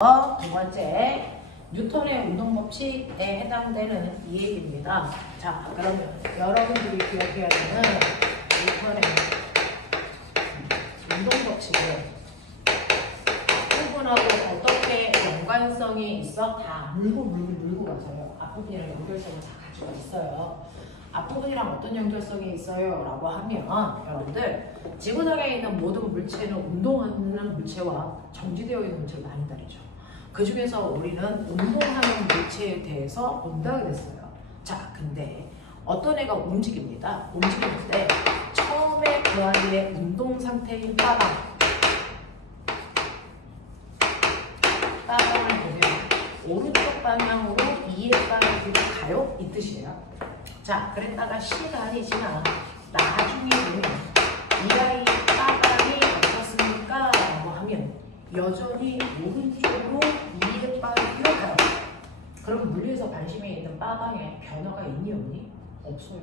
두 번째, 뉴턴의 운동법칙에 해당되는 이 얘기입니다. 자, 그러면 여러분들이 기억해야 되는 뉴턴의 운동법칙을 부분하고 어떻게 연관성이 있어? 다 물고 가서요. 앞부분이랑 연결성을 다 가지고 있어요. 앞부분이랑 어떤 연결성이 있어요? 라고 하면 여러분들 지구상에 있는 모든 물체는 운동하는 물체와 정지되어 있는 물체가 많이 다르죠. 그 중에서 우리는 운동하는 물체에 대해서 본다고 했어요. 자, 근데 어떤 애가 움직입니다. 움직이는데 처음에 그 아이의 운동 상태인 빠방을 보면 오른쪽 방향으로 이에 빠르기로 가요? 이 뜻이에요. 자, 그랬다가 시간이 지나 나중에 보면 이 아이 빠방이 어떻습니까? 라고 하면 여전히 오른쪽으로 이에 빠르기로 가요. 그럼 물리에서 관심이 있는 빠방에 변화가 있니 없니? 없어요.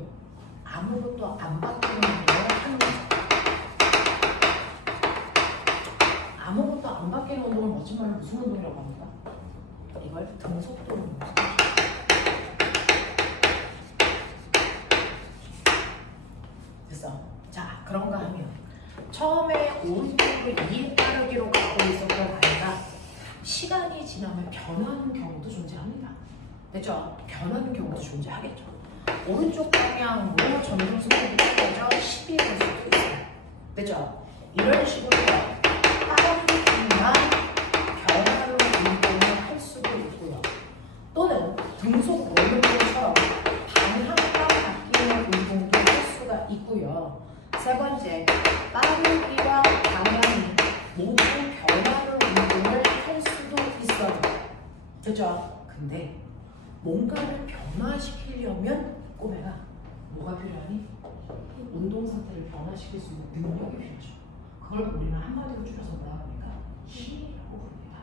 아무것도 안 바뀌는 운동을 하는 거죠. 아무것도 안 바뀌는 운동을 멋진 말로 무슨 운동이라고 합니까? 이걸 등속도 운동. 됐어. 자, 그런가 하면 처음에 오른쪽으로 이에 빠르기로 가고 있었던 아이가 시간이 지나면 변하는 경우도 존재합니다. 됐죠? 변하는 경우도 존재하겠죠. 오른쪽 방향으로 점점 속도가 빨라져 12에 갈 수도 있어요. 됐죠? 이런 식으로 빠르게만 변하는 운동을 할 수도 있고요. 또는 등속 원運동처럼 방향만 바뀌는 운동도 할 수가 있고요. 세 번째, 빠르기와 방향이 모두 변하는 운동을 할 수도 있어요. 그죠? 근데 뭔가를 변화시키려면 꼬매가 뭐가 필요하니? 운동 상태를 변화시킬 수 있는 능력이 필요하죠. 그걸 우리는 한마디로 줄여서 뭐라고 합니까? 힘이라고 부릅니다.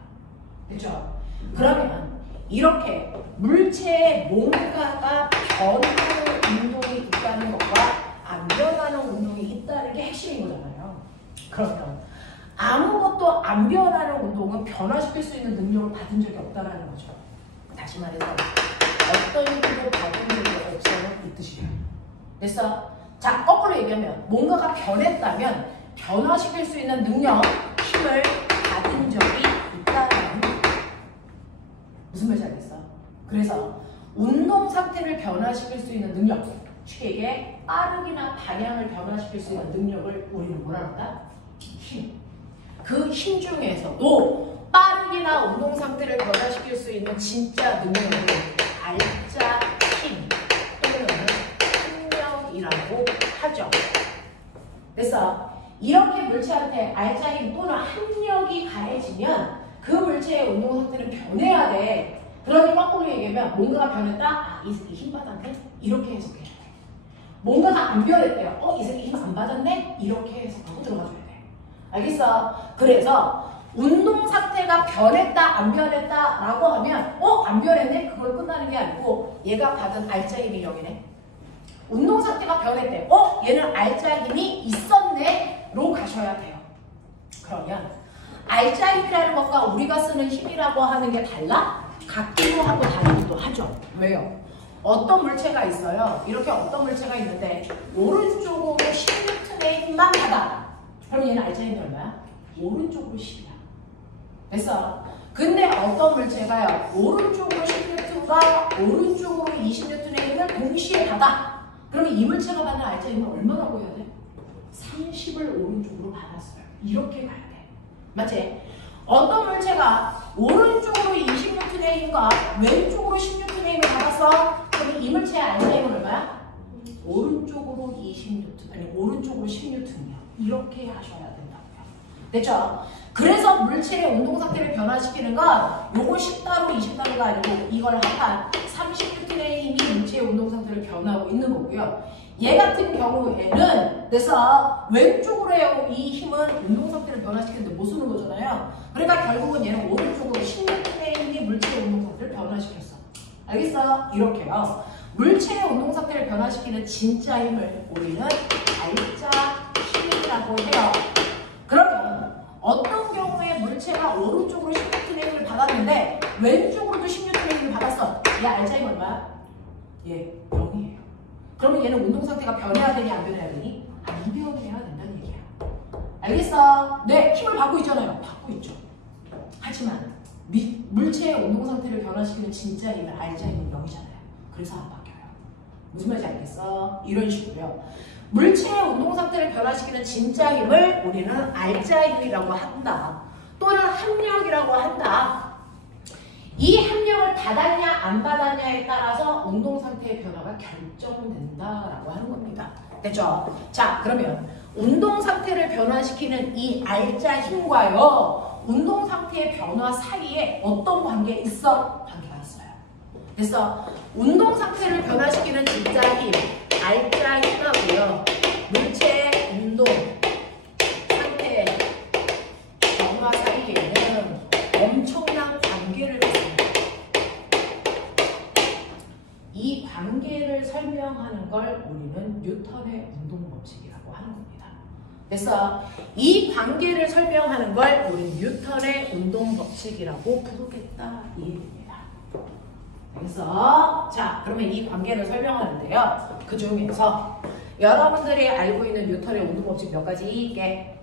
그죠? 그러면 이렇게 물체에 뭔가가 변하는 운동이 있다는 것과 안 변하는 운동이 있다는 게 핵심인 거잖아요. 그러면 아무것도 안 변하는 운동은 변화시킬 수 있는 능력을 받은 적이 없다는 거죠. 다시 말해서 어떤 힘도 받은 적이 없어요. 이 뜻이에요. 됐어? 자, 거꾸로 얘기하면 뭔가가 변했다면 변화시킬 수 있는 능력, 힘을 받은 적이 있다는 거죠. 무슨 말인지 알겠어? 그래서 운동 상태를 변화시킬 수 있는 능력, 쉽게 얘기해 빠르기나 방향을 변화시킬 수 있는 능력을 우리는 뭐라 한다? 힘. 그 힘 중에서도 빠르기나 운동 상태를 변화시킬 수 있는 진짜 능력을 알짜 힘 또는 합력이라고 하죠. 그래서 이렇게 물체한테 알짜 힘 또는 합력이 가해지면 그 물체의 운동 상태는 변해야 돼. 그러니 거꾸로 얘기하면 뭔가가 변했다? 아, 이 새끼 힘 받았네? 이렇게 해석해줘야 돼. 뭔가가 안 변했대요. 이 새끼 힘 안 받았네? 이렇게 해석하고 들어가줘야 돼. 알겠어? 그래서 운동 상태가 변했다, 안 변했다 라고 하면 안 변했네? 그걸 끝나는 게 아니고 얘가 받은 알짜 힘이 여기네. 운동 상태가 변했대. 얘는 알짜 힘이 있었네? 로 가셔야 돼요. 그러면 알짜 힘이라는 것과 우리가 쓰는 힘이라고 하는 게 달라? 같기도 하고 다르기도 하죠. 왜요? 어떤 물체가 있어요. 이렇게 어떤 물체가 있는데 오른쪽으로 10N의 힘만 받아. 그럼 얘는 알짜 힘이 얼마야? 오른쪽으로 10이야. 됐어? 근데 어떤 물체가요. 오른쪽으로 10N과 오른쪽으로 20N의 힘을 동시에 받아. 그러면 이 물체가 받는 알짜 힘은 얼마나 보여야 돼? 30을 오른쪽으로 받았어요. 이렇게 가야 돼. 맞지? 어떤 물체가 오른쪽으로 20N의 힘과 왼쪽으로 10N의 힘을 받았어? 그럼 이 물체의 알짜 힘은 얼마야? 오른쪽으로 20N, 아니 오른쪽으로 10N이야. 이렇게 하셔야 된다고요. 됐죠? 그래서 물체의 운동 상태를 변화시키는 건 요거 10따로 20따로가 아니고 이걸 한 30N의 힘이 물체의 운동 상태를 변하고 있는 거고요. 얘 같은 경우에는 그래서 왼쪽으로 해요. 이 힘은 운동 상태를 변화시키는데 못 쓰는 거잖아요. 그러니까 결국은 얘는 오른쪽으로 16N의 힘이 물체의 운동 상태를 변화시켰어. 알겠어? 이렇게요. 물체의 운동 상태를 변화시키는 진짜 힘을 우리는 알짜 힘이라고 해요. 그러면 어떤 경우에 물체가 내가 오른쪽으로 10N의 힘을 받았는데 왼쪽으로도 10N의 힘을 받았어. 얘 알자임 얼마야? 얘 0이에요. 그러면 얘는 운동 상태가 변해야 되냐 안 변해야 되니? 안 변해야 된다는 얘기야. 알겠어? 네, 힘을 받고 있잖아요. 받고 있죠. 하지만 물체의 운동 상태를 변화시키는 진짜 힘은 알자 힘은 0이잖아요. 그래서 안 바뀌어요. 무슨 말인지 알겠어? 이런 식으로요. 물체의 운동 상태를 변화시키는 진짜 힘을 우리는 알자 힘이라고 한다. 또는 합력이라고 한다. 이 합력을 받았냐 안 받았냐에 따라서 운동 상태의 변화가 결정된다라고 하는 겁니다. 됐죠? 자, 그러면 운동 상태를 변화시키는 이 알자 힘과요, 운동 상태의 변화 사이에 어떤 관계 있어? 관계가 있어요. 그래서 운동 상태를 변화시키는 진짜 힘, 알자 힘하고요, 물체의 운동 상태의 변화 사이에는 엄청난 관계를 갖습니다. 이 관계를 설명하는 걸 우리는 뉴턴의 운동 법칙이라고 하는 겁니다. 그래서 이 관계를 설명하는 걸 우리 뉴턴의 운동 법칙이라고 부르겠다 이 얘기입니다. 그래서 자, 그러면 이 관계를 설명하는데요. 그 중에서 여러분들이 알고 있는 뉴턴의 운동 법칙 몇 가지 있게?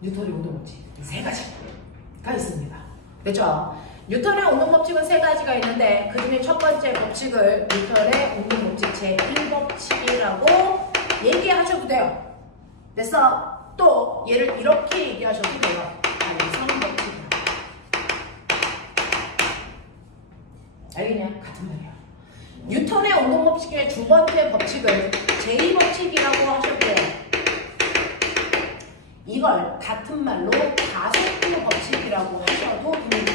뉴턴의 운동 법칙 세 가지가 있습니다. 됐죠? 뉴턴의 운동 법칙은 세 가지가 있는데 그 중에 첫 번째 법칙을 뉴턴의 운동 법칙 제1법칙이라고 얘기하셔도 돼요. 됐어? 또 얘를 이렇게 얘기하셔도 돼요. 발성법칙이라고. 알겠냐? 같은 말이에요. 뉴턴의 운동 법칙의 두 번째 법칙을 제2법칙이라고 하셔도 돼요. 이걸 같은 말로 가속도 법칙이라고 하셔도 됩니다.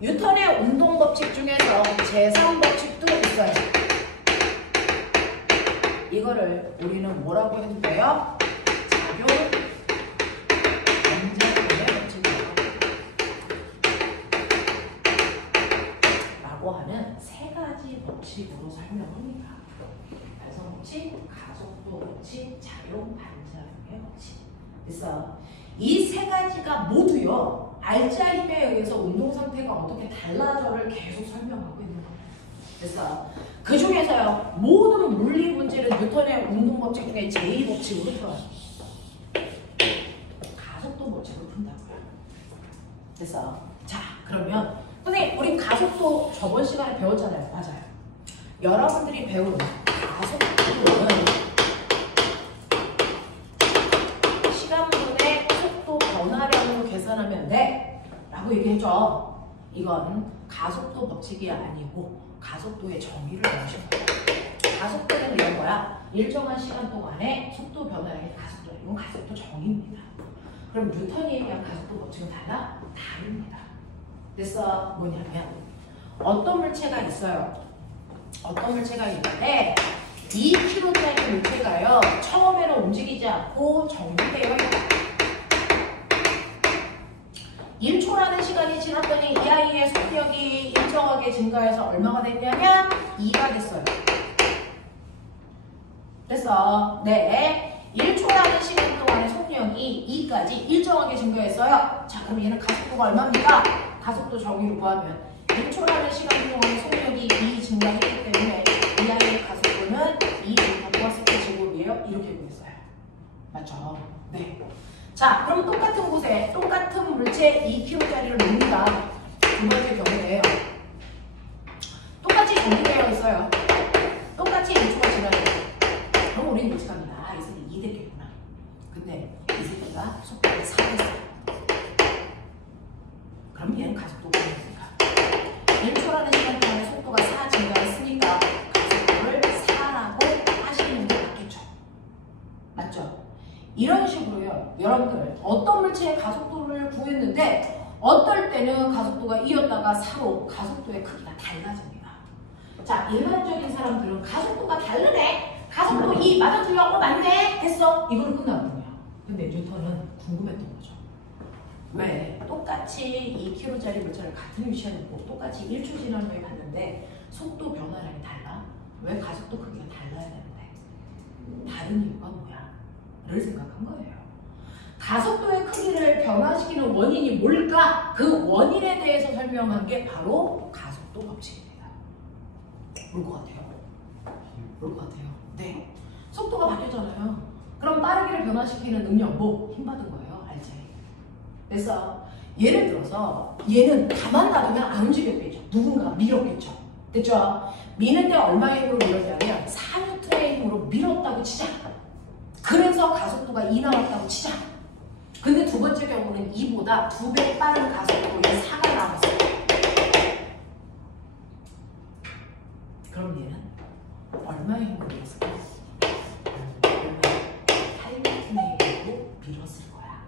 뉴턴의 운동 법칙 중에서 제3법칙도 있어요. 이거를 우리는 뭐라고 해도 돼요? 작용 반작용의 법칙이라고 하는 세 가지 법칙으로 설명합니다. 발성법칙, 가속도 법칙, 작용 반작용의 법칙. 그래서 이 세 가지가 모두요, 알자 힘에 의해서 운동 상태가 어떻게 달라져를 계속 설명하고 있는 거예요. 그래서 그 중에서요, 모든 물리 문제는 뉴턴의 운동 법칙 중에 제2법칙으로 풀어요. 가속도 법칙으로 푼다고요. 그래서 자, 그러면 선생님, 우리 가속도 저번 시간에 배웠잖아요. 맞아요. 여러분들이 배운 가속도는 시간분의 속도 변화량으로 계산하면 돼 라고 얘기해줘. 이건 가속도 법칙이 아니고 가속도의 정의를 넣으시는 거야. 가속도는 이런 거야. 일정한 시간 동안에 속도 변화량이 가속도. 이건 가속도 정의입니다. 그럼 뉴턴이 얘기한 가속도 법칙은 달라? 다릅니다. 그래서 뭐냐면 어떤 물체가 있어요. 어떤 물체가 있는데 2kg짜리 물체가요, 처음에는 움직이지 않고 정지되어 있다. 1초라는 시간이 지났더니 이 아이의 속력이 일정하게 증가해서 얼마가 됐냐면 2가 됐어요. 그래서 네, 1초라는 시간 동안의 속력이 2까지 일정하게 증가했어요. 자, 그럼 얘는 가속도가 얼마입니까? 가속도 정의로 구하면 1초라는 시간 동안의 속력이 2 증가했기 때문에 이 아이의 가속도는 2 곱하기 세계 제곱이에요. 이렇게 구했어요. 맞죠? 네. 자, 그럼 똑같은 곳에 똑같은 물체 2kg짜리를 놓습니다. 두 번째 경우에요. 똑같이 정지되어 있어요. 똑같이 1초가 지나요. 그럼 우리는 예측합니다. 이 새끼 2 됐겠구나. 근데 이 새끼가 속도가 4 됐어요. 그럼 얘는 가속도가 얼마입니까? 1초라는 시간 동안에 속도가 4 증가했으니까 가속도를 4라고 하시는 게 맞겠죠. 맞죠? 이런 식으로요, 여러분들 어떤 물체의 가속도를 구했는데 어떨 때는 가속도가 2였다가 4로 가속도의 크기가 달라집니다. 자, 일반적인 사람들은 가속도가 다르네, 가속도 2 맞아 틀려, 맞네, 됐어, 이걸로 끝나거든요. 근데 뉴턴은 궁금했던 거죠. 왜 똑같이 2kg짜리 물체를 같은 위치에 놓고 똑같이 1초 지난 후에 봤는데 속도 변화량이 달라? 왜 가속도 크기가 달라야 되는데? 다른 이유가 뭐야? 를 생각한 거예요. 가속도의 크기를 변화시키는 원인이 뭘까? 그 원인에 대해서 설명한 게 바로 가속도 법칙입니다. 뭘 것 같아요? 뭘 것 같아요? 네. 속도가 바뀌었잖아요. 그럼 빠르기를 변화시키는 능력, 힘받은 거예요. 알지? 그래서 예를 들어서 얘는 가만 놔두면 안 움직였겠죠. 누군가 밀었겠죠. 됐죠? 미는데 얼마의 힘으로 밀었냐면 4N의 힘으로 밀었다고 치자. 그래서 가속도가 2 나왔다고 치자. 근데 두 번째 경우는 2보다 2배 빠른 가속도의 4가 나왔어요. 그럼 얘는 얼마의 힘으로 밀었을까? 8N의 힘으로 밀었을 거야.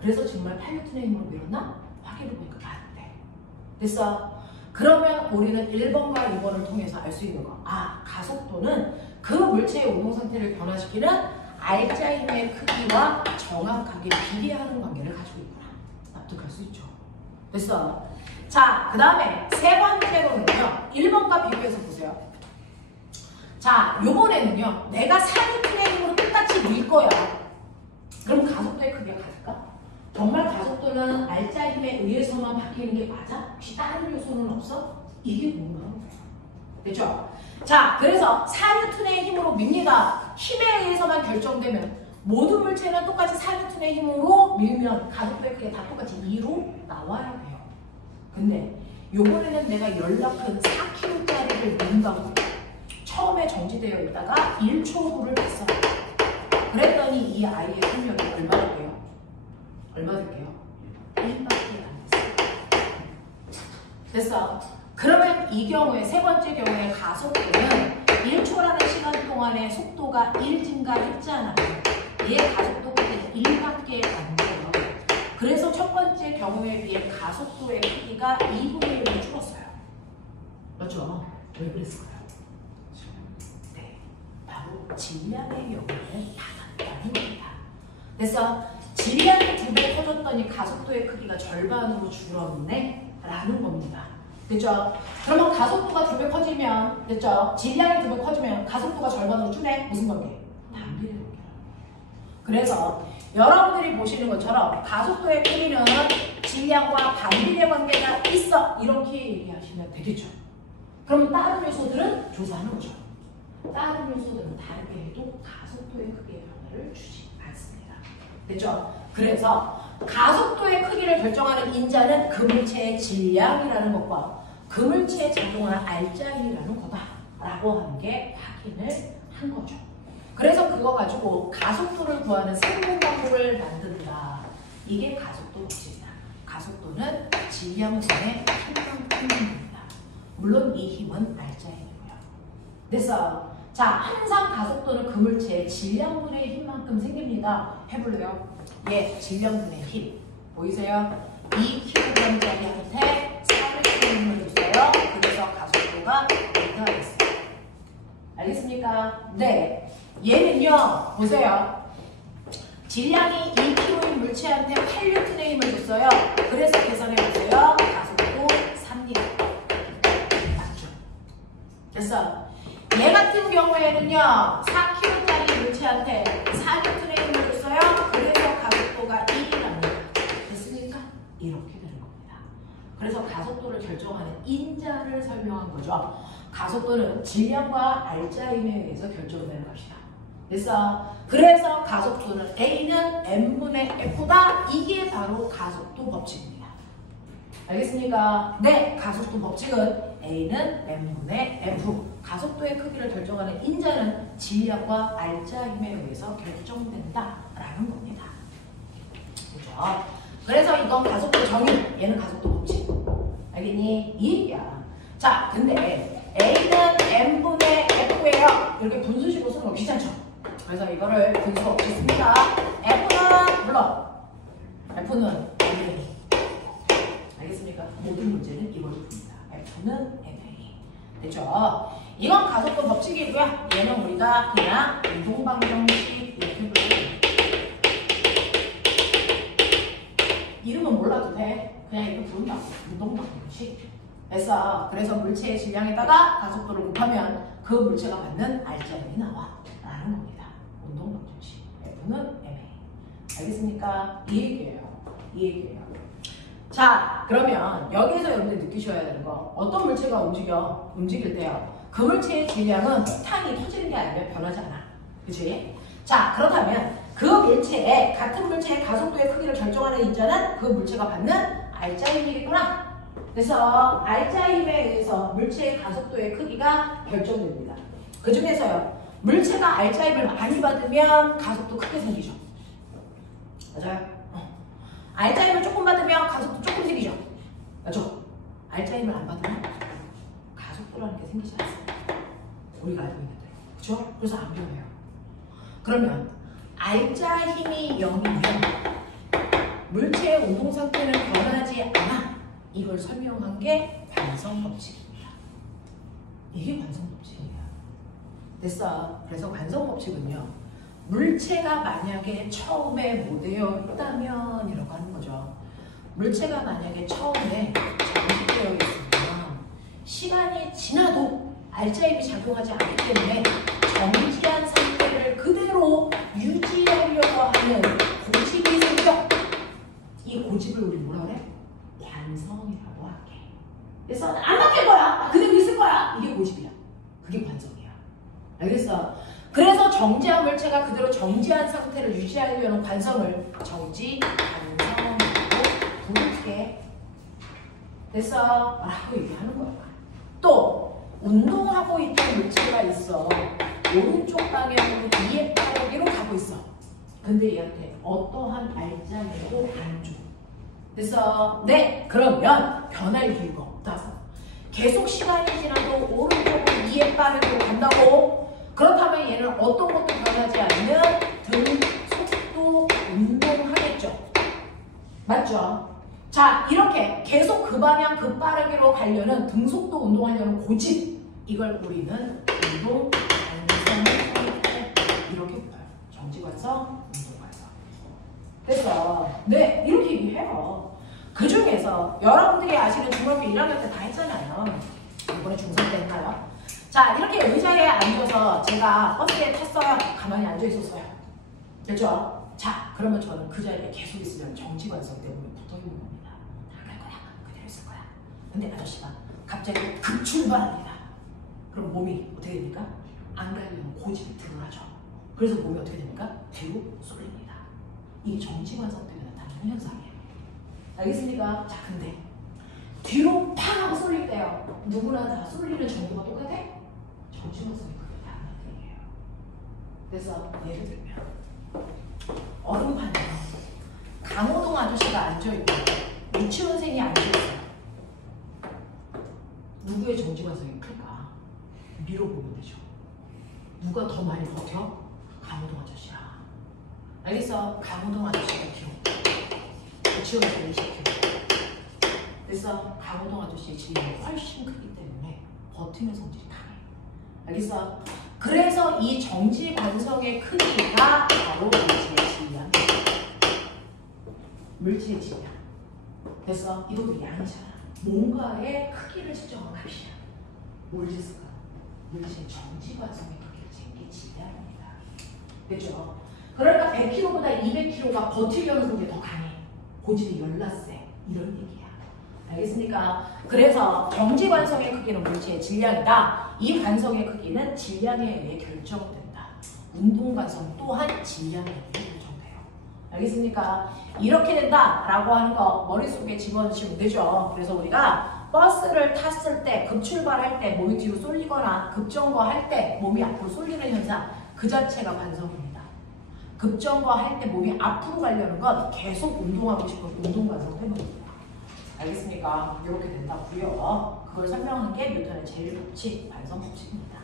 그래서 정말 8N의 힘으로 밀었나? 확인해보니까 안 돼. 됐어? 그러면 우리는 1번과 2번을 통해서 알 수 있는 거. 아, 가속도는 그 물체의 운동 상태를 변화시키는 R자 힘의 크기와 정확하게 비례하는 관계를 가지고 있구나. 납득할 수 있죠. 됐어? 자, 그 다음에 세 번째로는요. 1번과 비교해서 보세요. 자, 요번에는요. 내가 4N의 힘으로 똑같이 밀 거야. 그럼 가속도의 크기가 같을까? 정말 가속도는 R자 힘에 의해서만 바뀌는 게 맞아? 혹시 다른 요소는 없어? 이게 궁금한 거예요. 됐죠? 자, 그래서 4N의 힘으로 밉니다. 힘에 의해서만 결정되면 모든 물체는 똑같이 4N의 힘으로 밀면 가속도의 크기가 다 똑같이 2로 나와야 돼요. 근데 요번에는 내가 연락한 4kg짜리를 민다고 처음에 정지되어 있다가 1초 후를 했어요. 그랬더니 이 아이의 속력이 얼마 될게요? 얼마 될게요? 1밖에 안 됐어요. 됐어? 그러면 이 경우에 세 번째 경우에 가속도는 1초라는 시간 동안에 속도가 1 증가했잖아요. 얘 가속도 크기는 1밖에 안 돼요. 그래서 첫 번째 경우에 비해 가속도의 크기가 2분의 1로 줄었어요. 맞죠? 왜 그랬을까요? 네, 바로 질량의 경우는 다같다는 겁니다. 그래서 질량이 2배 커졌더니 가속도의 크기가 절반으로 줄었네? 라는 겁니다. 됐죠? 그러면 가속도가 2배 커지면, 됐죠? 질량이 2배 커지면 가속도가 절반으로 주네? 무슨 관계? 반비례 관계. 그래서 여러분들이 보시는 것처럼 가속도의 크기는 질량과 반비례 관계가 있어. 이렇게 얘기하시면 되겠죠? 그럼 다른 요소들은 조사하는 거죠. 다른 요소들은 다르게 해도 가속도의 크기의 변화를 주지 않습니다. 됐죠? 그래서 가속도의 크기를 결정하는 인자는 그 물체의 질량이라는 것과 그 물체에 작용하는 R자이라는 거다라고 하는 게 확인을 한 거죠. 그래서 그거 가지고 가속도를 구하는 생분 방법을 만든다. 이게 가속도 법칙이다. 가속도는 질량분의 힘만큼 됩니다. 물론 이 힘은 R자이고요. 그래서 자, 항상 가속도는 그 물체의 질량분의 힘만큼 생깁니다. 해볼래요? 예, 질량분의 힘. 보이세요? 2kg짜리한테 400kg을 힘을 줬어요. 그래서 가속도가 이렇게 됐어요. 알겠습니까? 네. 얘는요, 보세요. 질량이 1kg인 물체한테 8N의 힘을 줬어요. 그래서 계산해보세요. 가속도 3m. 맞죠? 됐어. 얘 같은 경우에는요, 4kg짜리 물체한테 4N의 힘을 줬어요. 그래서 가속도가 1이랍니다. 됐습니까? 이렇게 되는 겁니다. 그래서 가속도를 결정하는 인자를 설명한 거죠. 가속도는 질량과 R자 힘에 의해서 결정되는 것이다. 됐어? 그래서 가속도는 A는 M분의 F다. 이게 바로 가속도 법칙입니다. 알겠습니까? 네, 가속도 법칙은 A는 M분의 F. 가속도의 크기를 결정하는 인자는 질량과 R자 힘에 의해서 결정된다라는 겁니다. 그죠? 그래서 이건 가속도 정의, 얘는 가속도 법칙. 알겠니? 이 얘기야. 자, 근데 A는 M분의 F예요. 이렇게 분수식으로 쓰는 거 귀찮죠? 그래서 이거를 분수 없이 씁니다. F는 물론 F는 MA. 알겠습니까? 모든 문제는 이걸 풉니다. F는 MA. 됐죠? 이건 가속도 법칙이고요. 얘는 우리가 그냥 이동방정식 이렇게 부르는 이름은 몰라도 돼. 그냥 이렇게 부른다고. 이동방정식. 됐어. 그래서 물체의 질량에다가 가속도를 곱하면 그 물체가 받는 R자량이 나와. 라는 겁니다. 운동방정식. F는 MA. 알겠습니까? 이 얘기예요. 이 얘기예요. 자, 그러면 여기에서 여러분들 느끼셔야 되는 거, 어떤 물체가 움직일 때요, 그 물체의 질량은 탕이 터지는 게 아니면 변하지 않아. 그치? 자, 그렇다면 그 물체에, 같은 물체의 가속도의 크기를 결정하는 인자는 그 물체가 받는 R자 힘이겠구나. 그래서 R자 힘에 의해서 물체의 가속도의 크기가 결정됩니다. 그 중에서요, 물체가 R자 힘을 많이 받으면 가속도 크게 생기죠. 맞아요? R자 힘을 조금 받으면 가속도 조금 생기죠. 맞죠? R자 힘을 안 받으면 가속도라는 게 생기지 않습니다. 우리가 알고 있는 대로. 그렇죠? 그래서 안 변해요. 그러면 R자 힘이 0이면 물체의 운동 상태는 변하지 않아. 이걸 설명한 게 관성 법칙입니다. 이게 관성 법칙이에요. 됐어. 그래서 관성 법칙은요, 물체가 만약에 처음에 뭐 되어 있다면 이라고 하는 거죠. 물체가 만약에 처음에 정지되어 있으면 시간이 지나도 R자 힘이 작용하지 않기 때문에 정지한 상태를 그대로 유지하려고 하는 고집이 생겨. 이 고집을 우리 뭐라 그래? 관성이라고 할게. 그래서 안 바뀔 거야. 그대로 있을 거야. 이게 고집이야. 그게 관성이야. 알겠어? 그래서 정지한 물체가 그대로 정지한 상태를 유지하려는 관성을 정지 관성이라고 부를게. 됐어? 라고 얘기하는 거야. 또 운동하고 있던 물체가 있어. 오른쪽 방향으로 2의 빠르기로 가고 있어. 근데 얘한테 어떠한 R자도 안 줘. 그래서 네, 그러면 변할 이유가 없다고. 계속 시간이 지나도 오른쪽으로 2의 빠르기로 간다고. 그렇다면 얘는 어떤 것도 변하지 않는 등 속도 운동하겠죠. 맞죠? 자, 이렇게 계속 그 방향 그 빠르기로 가려는 등 속도 운동하려는 고집, 이걸 우리는 운동 관성을 이렇게 불러요. 정지관성, 운동관성. 그래서 네, 이렇게 얘기해요. 그 중에서 여러분들이 아시는 중학교 1학년 때 다 했잖아요. 이번에 중3 때 했나요? 자, 이렇게 의자에 앉아서 제가 버스에 탔어요. 가만히 앉아 있었어요. 됐죠? 자, 그러면 저는 그 자리에 계속 있으면 정지관성 때문에 붙어 있는 겁니다. 안 갈 거야. 그대로 있을 거야. 근데 아저씨가 갑자기 급출발합니다. 그럼 몸이 어떻게 됩니까? 안 가려면 고집이 드러나죠. 그래서 몸이 어떻게 됩니까? 뒤로 쏠립니다. 이게 정지관성 때문에 나타나는 현상이에요. 알겠습니까? 자, 근데 뒤로 팍 하고 쏠릴 때요, 누구나 다 쏠리는 정도가 똑같아? 정지관성이 그게 다른 얘기예요. 그래서 예를 들면 얼음판에요, 강호동 아저씨가 앉아있고 유치원생이 앉아있어요. 누구의 정지관성이 클까? 밀어보면 되죠. 누가 더 많이 버텨? 강호동 아저씨야. 알겠어? 강호동 아저씨가 키워. 유치원생이 20kg. 그래서 강호동 아저씨의 질량이 훨씬 크기 때문에 버티는 성질이 강해. 알겠어? 그래서 이 정지 관성의 크기가 바로 물체의 질량이야. 물체의 질량. 그래서 이것도 양이잖아. 뭔가의 크기를 측정한 값이야. 몰지수가 물체의 정지 관성의 크기를 재는 게 질량입니다. 그렇죠? 그러니까 100kg보다 200kg가 버티려는 성질이 더 강해. 고집이 열나세. 이런 얘기야. 알겠습니까? 그래서 정지 관성의 크기는 물체의 질량이다. 이 관성의 크기는 질량에 의해 결정된다. 운동 관성 또한 질량에 의해 결정돼요. 알겠습니까? 이렇게 된다라고 하는 거 머릿속에 집어넣으시면 되죠. 그래서 우리가 버스를 탔을 때, 급출발할 때 몸이 뒤로 쏠리거나 급정거할 때 몸이 앞으로 쏠리는 현상, 그 자체가 관성입니다. 급정거할 때 몸이 앞으로 가려는 건 계속 운동하고 싶은 운동 관성 때문입니다. 알겠습니까? 이렇게 된다고요. 그걸 설명한 게 뉴턴의 제1법칙, 관성 법칙입니다.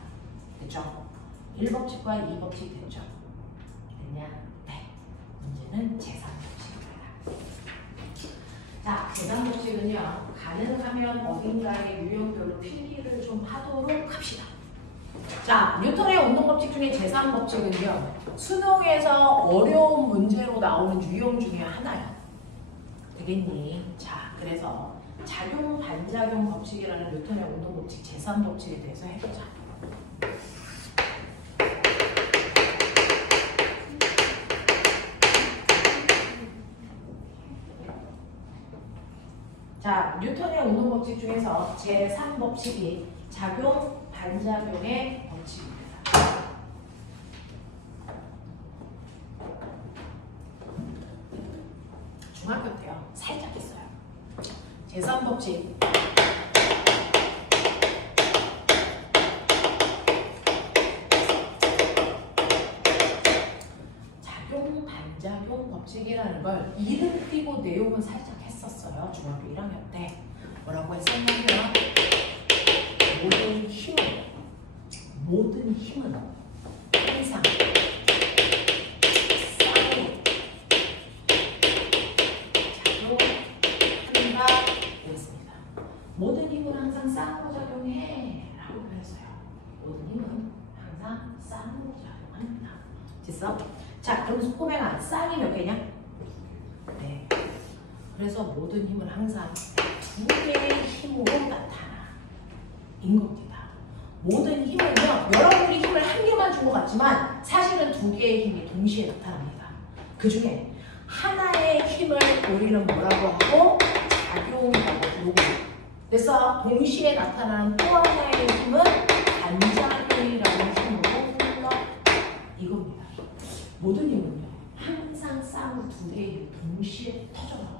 됐죠? 1법칙과 2법칙 됐죠? 됐냐? 네. 문제는 제3법칙입니다. 자, 제3법칙은요, 가능하면 어딘가에 유형별로 필기를 좀 하도록 합시다. 자, 뉴턴의 운동법칙 중에 제3법칙은요, 수능에서 어려운 문제로 나오는 유형 중에 하나예요. 되겠니? 자, 그래서 작용, 반작용 법칙이라는 뉴턴의 운동법칙 제3법칙에 대해서 해보자. 자, 뉴턴의 운동 법칙 중에서 제3법칙이 작용, 반작용의 법칙입니다. 중학교 때요. 살짝 했어요. 제3법칙. 작용, 반작용 법칙이라는 걸 이름 띄고 내용은 살짝 했었어요. 중학교 1학년 때. 뭐라고 했었냐면 모든 힘은 항상 모든 힘은 항상 쌍으로 작용해 라고 표현했어요. 모든 힘은 항상 쌍으로 작용합니다. 됐어? 자, 그럼 소코맹아 쌍이 몇 개냐? 네. 그래서 모든 힘은 항상 두 개의 힘으로 나타나 인 겁니다. 모든 힘은요, 여러분들이 힘을 한 개만 준 것 같지만 사실은 두 개의 힘이 동시에 나타납니다. 그 중에 하나의 힘을 우리는 뭐라고 하고 작용이라고 부르고, 그래서 동시에 나타나는 또 하나의 힘은 반작용이라는 힘으로 불러 이겁니다. 모든 힘은요 항상 쌍으로 두 개의 힘이 동시에 터져나와요.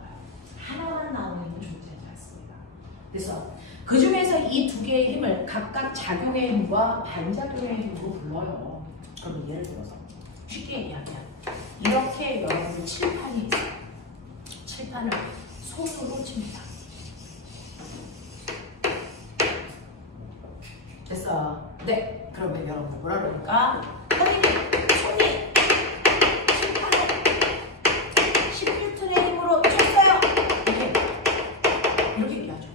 하나만 나오는 힘은 존재하지 않습니다. 그래서 그 중에서 이 두 개의 힘을 각각 작용의 힘과 반작용의 힘으로 불러요. 그럼 예를 들어서 쉽게 얘기하면 이렇게 여러분 칠판이 있어요. 칠판을 손으로 칩니다. 됐어. 네. 그러면 여러분 뭐라 그러니까? 선생님, 손이 칠판을 10N의 힘으로 쳤어요. 이렇게 얘기하죠.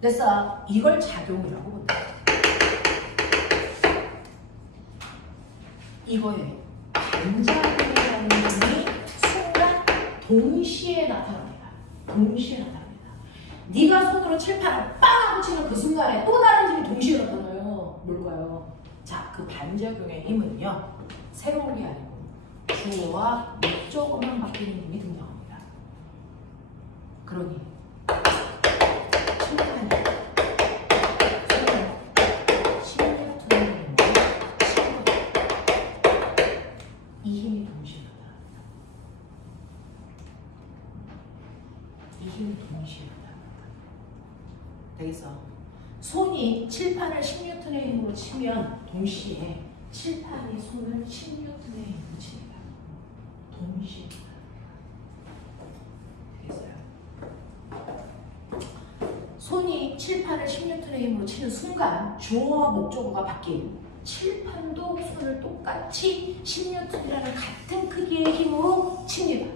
됐어. 이걸 작용이라고 본다. 이거에 반작용이라는 힘이 순간 동시에 나타납니다. 동시에 나타납니다. 네가 손으로 칠판을 빵 하고 치는 그 순간에 또 다른 힘이 동시에 나타나요. 뭘까요? 자, 그 반작용의 힘은요, 새로운 게 아니고 주어와 목적어만 바뀌는 힘이 등장합니다. 그러니 칠판이 손을 16N의 힘으로 치고 이 힘이 동시에 나타납니다. 이 힘이 동시에 되겠어. 손이 칠판을 10N의 힘으로 치면 동시에 칠판이 손을 10N의 힘으로 칩니다. 동시에. 되겠어요? 손이 칠판을 10N의 힘으로 치는 순간 주어와 목적어가 바뀐 칠판도 손을 똑같이 10N이라는 같은 크기의 힘으로 칩니다.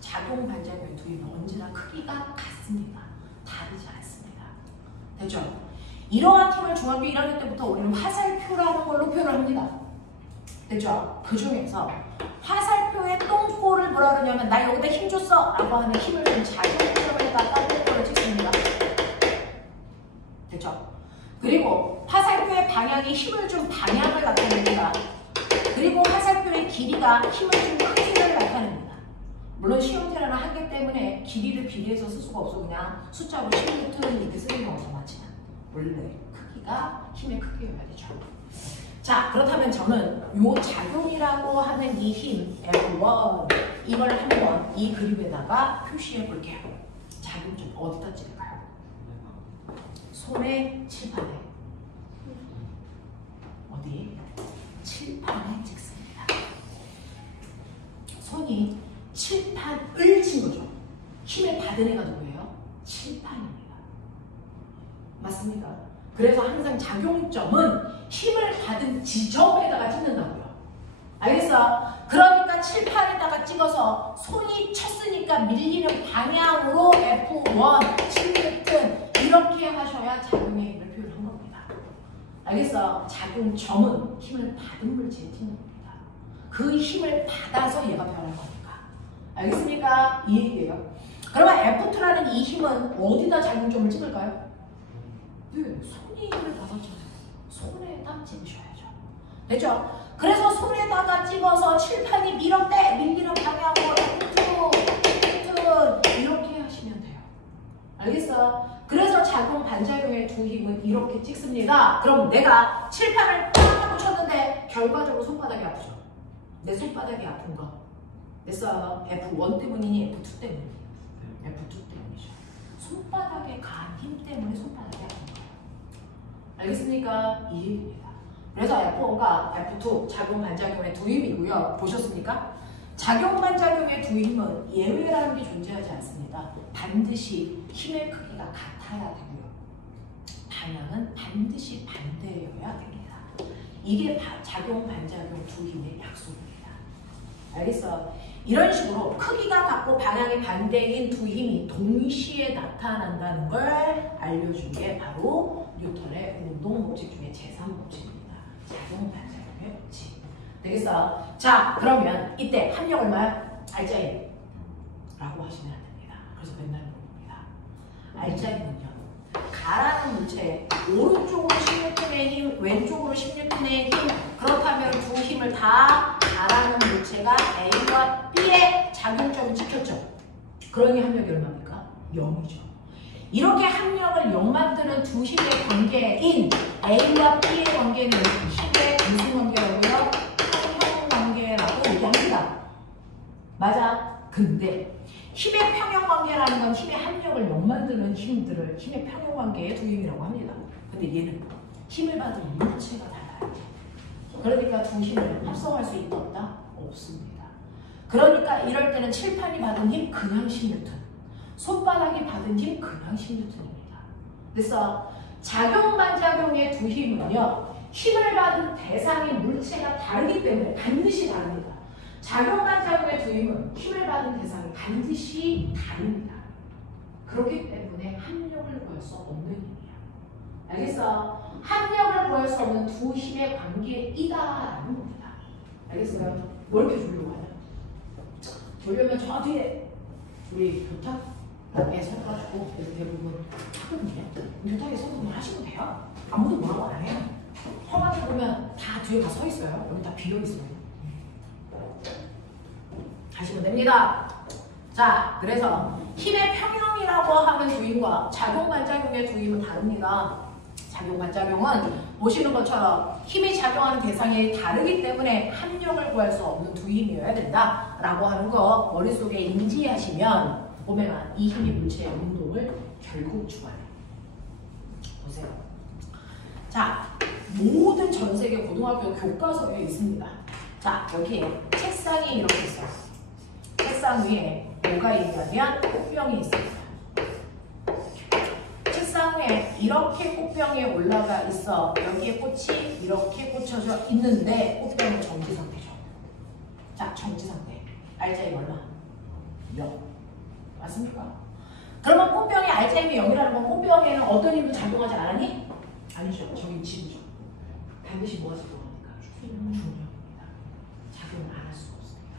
작용, 반작용의 두 힘은 언제나 크기가 같습니다. 다르지 않습니다. 됐죠? 이러한 힘을 중학교 1학년 때부터 우리는 화살표라는 걸로 표현을 합니다. 됐죠? 그 중에서 화살표의 똥꼬를 뭐라 그러냐면 나 여기다 힘 줬어 라고 하는 힘을 좀 작용점에다가 똥꼬를 찍습니다. 됐죠? 그리고 화살표의 방향이 힘을 준 방향을 나타냅니다. 그리고 화살표의 길이가 힘을 준 크기를 나타냅니다. 물론 시험태라는 한계 때문에 길이를 비례해서 쓸 수가 없어. 그냥 숫자로 10N을 이렇게 쓰는 경우가 많지만 원래 크기가 힘의 크기여야 되죠. 자, 그렇다면 저는 요 작용이라고 하는 이 힘 F1 이걸 한번 이 그림에다가 표시해 볼게요. 작용 좀 어디다 찍을까요? 손의 칠판에. 어디? 칠판에 찍습니다. 손이 칠판을 친 거죠. 힘을 받은 애가 누구예요? 칠판입니다. 맞습니까? 그래서 항상 작용점은 힘을 받은 지점에다가 찍는다고요. 알겠어? 그러니까 칠판에다가 찍어서 손이 쳤으니까 밀리는 방향으로 F1, 10N 이렇게 하셔야 작용의 힘을 표현한 겁니다. 알겠어? 작용점은 힘을 받은 물체에 찍는 겁니다. 그 힘을 받아서 얘가 변한 거니까. 알겠습니까? 이 얘기예요. 그러면 F2라는 이 힘은 어디다 작용점을 찍을까요? 네, 손이 힘을 받았잖아요. 손에다 찍으셔야죠. 됐죠? 그래서 손에다가 찍어서 칠판이 밀었대! 밀리는 방향으로 F2 이렇게 하시면 돼요. 알겠어? 그래서 작용 반작용의 두 힘은 이렇게 찍습니다. 그럼 내가 칠판을 딱 붙였는데 결과적으로 손바닥이 아프죠? 내 손바닥이 아픈 거 됐어? F1 때문이니 F2 때문이니? F2 때문이죠. 손바닥에 간 힘 때문에 손바닥이 아픈 거예요. 알겠습니까? 이 얘기입니다. 그래서 F1과 F2 작용 반작용의 두 힘이고요. 보셨습니까? 작용 반작용의 두 힘은 예외라는 게 존재하지 않습니다. 반드시 힘의 크기가 같아야 되고요. 방향은 반드시 반대여야 됩니다. 이게 작용 반작용 두 힘의 약속입니다. 알겠어? 이런 식으로 크기가 같고 방향이 반대인 두 힘이 동시에 나타난다는 걸 알려준 게 바로 뉴턴의 운동 법칙 중에 제3법칙입니다. 작용 반작용의 법칙. 되겠어? 자, 그러면 이때 합력 얼마야? 알짜임 라고 하시면 안 됩니다. 그래서 맨날 물어봅니다. 알짜임은요, 가라는 물체에 오른쪽으로 10N의 힘, 왼쪽으로 10N의 힘, 그렇다면 두 힘을 다 가라는 물체가 A와 B의 작용점이 찍혔죠. 그러니 합력이 얼마입니까? 0이죠. 이렇게 합력을 0 만드는 두 힘의 관계인 A와 B의 관계는 힘의 무슨 관계라고요? 평형 관계라고 얘기합니다. 맞아. 근데 힘의 평형 관계라는 건 힘의 합력을 0 만드는 힘들을 힘의 평형 관계의 두 힘이라고 합니다. 근데 얘는 힘을 받은 물체가 달라요. 그러니까 두 힘을 합성할 수 있다 없다? 없습니다. 그러니까 이럴 때는 칠판이 받은 힘 그냥 10N, 손바닥이 받은 힘 그냥 10N입니다. 그래서 작용 반작용의 두 힘은요, 힘을 받은 대상의 물체가 다르기 때문에 반드시 다릅니다. 작용 반작용의 두 힘은 힘을 받은 대상이 반드시 다릅니다. 그렇기 때문에 합력을 구할 수 없는 힘이야. 알겠어? 합력을 구할 수 없는 두 힘의 관계이다라는 겁니다. 알겠어요? 뭘 이렇게 졸려고 하냐? 졸려면 저 뒤에 우리 교탁에 서가지고 대부분 하거든요. 교탁에 서서 그냥 하시면 돼요. 아무도 뭐라고 안 해요. 험하게 보면 다 뒤에 가 서 있어요. 여기 다 비어 있어요. 하시면 됩니다. 자, 그래서 힘의 평형이라고 하는 두 힘과 작용 반작용의 두 힘은 다릅니다. 작용 반작용은 보시는 것처럼 힘이 작용하는 대상이 다르기 때문에 합력을 구할 수 없는 두 힘이어야 된다 라고 하는 거 머릿속에 인지하시면 보면 이 힘이 물체의 운동을 결국 주관해요. 보세요. 자, 모든 전 세계 고등학교 교과서에 있습니다. 자, 여기 책상이 이렇게 있어요. 책상 위에 뭐가 있냐면 꽃병이 있습니다. 책상 위에 이렇게 꽃병이 올라가 있어. 여기에 꽃이 이렇게 꽂혀져 있는데 꽃병은 정지 상태죠. 자, 정지 상태. 알짜임 얼마? 0. 맞습니까? 그러면 꽃병이 알짜임이 0이라는 건 꽃병에는 어떤 힘도 작용하지 않았니? 아니죠. 저기 지구죠. 반드시 뭐가 작용합니까? 중력입니다. 작용을 안 할 수가 없습니다.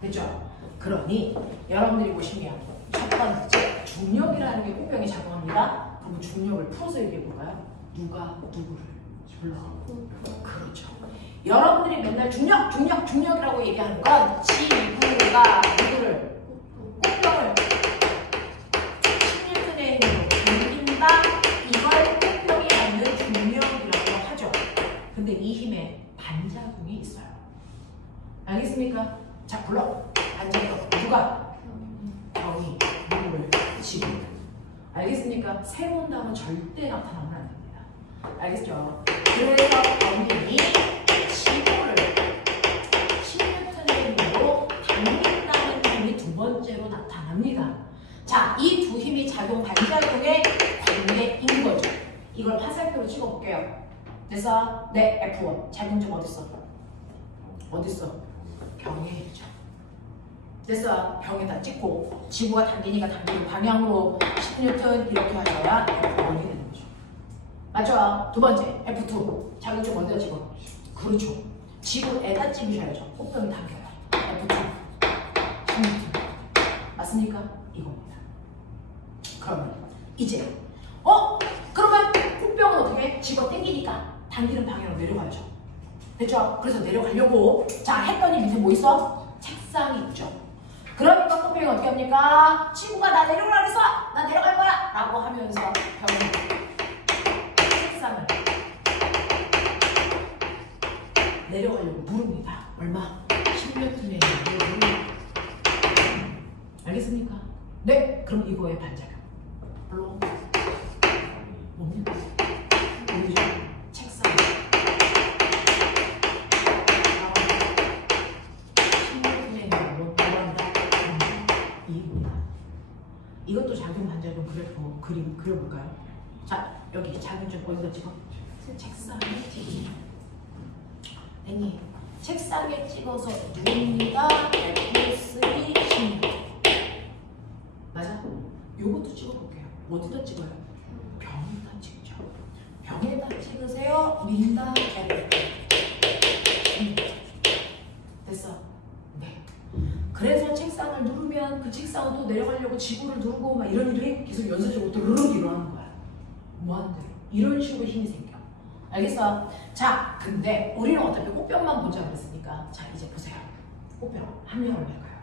됐죠? 그러니 여러분들이 보시면 첫 번째 중력이라는 게 꽃병에 작용합니다. 그러면 중력을 풀어서 얘기해 볼까요? 누가 누구를 불러가고 그렇죠. 여러분들이 맨날 중력이라고 얘기하는 건 지구가 누구를 꽃병을 16N의 힘으로 돌린다. 이걸 꽃병이 갖는 중력이라고 하죠. 근데 이 힘에 반작용이 있어요. 알겠습니까? 자, 불러. 반작용. 누가? 병이 누구를? 지구. 알겠습니까? 새로운 단어 절대 나타나면 안 됩니다. 알겠죠? 그래서 병이 지구를 16N의 힘으로 당긴다는 힘이 두 번째로 나타납니다. 자, 이 두 힘이 작용 반작용의 관계인 거죠. 이걸 화살표로 찍어볼게요. 그래서 네, F1 작용점 어딨어? 어딨어? 병에 있죠. 그래서 병에다 찍고 지구가 당기니까 당기는 방향으로 10N 이렇게 하셔야 F1이 되는 거죠. 맞죠? 두 번째 F2 작용점 어디다 찍어? 그렇죠. 지구에다 찍으셔야죠. 꽃병이 당겨요. F2 10N 맞습니까? 이겁니다. 그러면 이제 그러면 꽃병은 어떻게 해? 지구가 당기니까 당기는 방향으로 내려가죠. 됐죠? 그래서 내려가려고 자 했더니 밑에 뭐 있어? 책상이 있죠. 그러니까 꽃병이 어떻게 합니까? 친구가 나 내려가라 그랬어! 나 내려갈 거야! 라고 하면서 책상을 내려가려고 누릅니다. 얼마? 10N의 힘을 알겠습니까? 네, 그럼 이거의 반작용. 물론 뭡니까? 보이죠? 책상 10N의 힘으로 들어간다. 이입니다. 이것도 작용 반작용 그래프 그림 그려볼까요? 자, 여기 작용 좀 어디다 찍어? 책상에 찍어. 애니 책상에 찍어서 누릅니다. F3 10. 맞아? 요것도 찍어볼게요. 어디다 찍어요? 병에다 찍죠. 병에다 찍으세요. 린다. 됐어? 네. 그래서 책상을 누르면 그 책상은 또 내려가려고 지구를 누르고 막 이런 일이 계속 연쇄적으로 또르륵 일어나는 거야. 뭐 하는 대로. 이런 식으로 힘이 생겨. 알겠어? 자, 근데 우리는 어차피 꽃병만 보자 그랬으니까 자, 이제 보세요. 꽃병 함량을 할까요?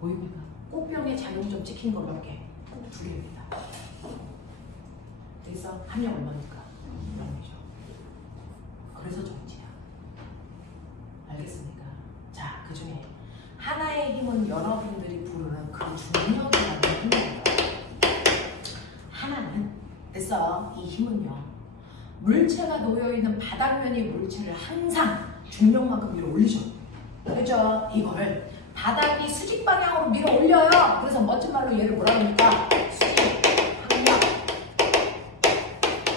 보입니까? 꽃병의 작용 좀 찍힌 거 몇 개? 꼭 2개입니다. 그래서 함량 얼마니까? 0이죠. 그래서 정지야. 알겠습니까? 자, 그 중에 하나의 힘은 여러분들이 부르는 그 중력이라는 힘이에요. 하나는 됐어. 이 힘은요. 물체가 놓여있는 바닥면의 물체를 항상 중력만큼 밀어 올리죠. 그렇죠? 이걸 바닥이 수직 방향으로 밀어 올려요. 그래서 멋진 말로 얘를 뭐라 그러니까 수직 항력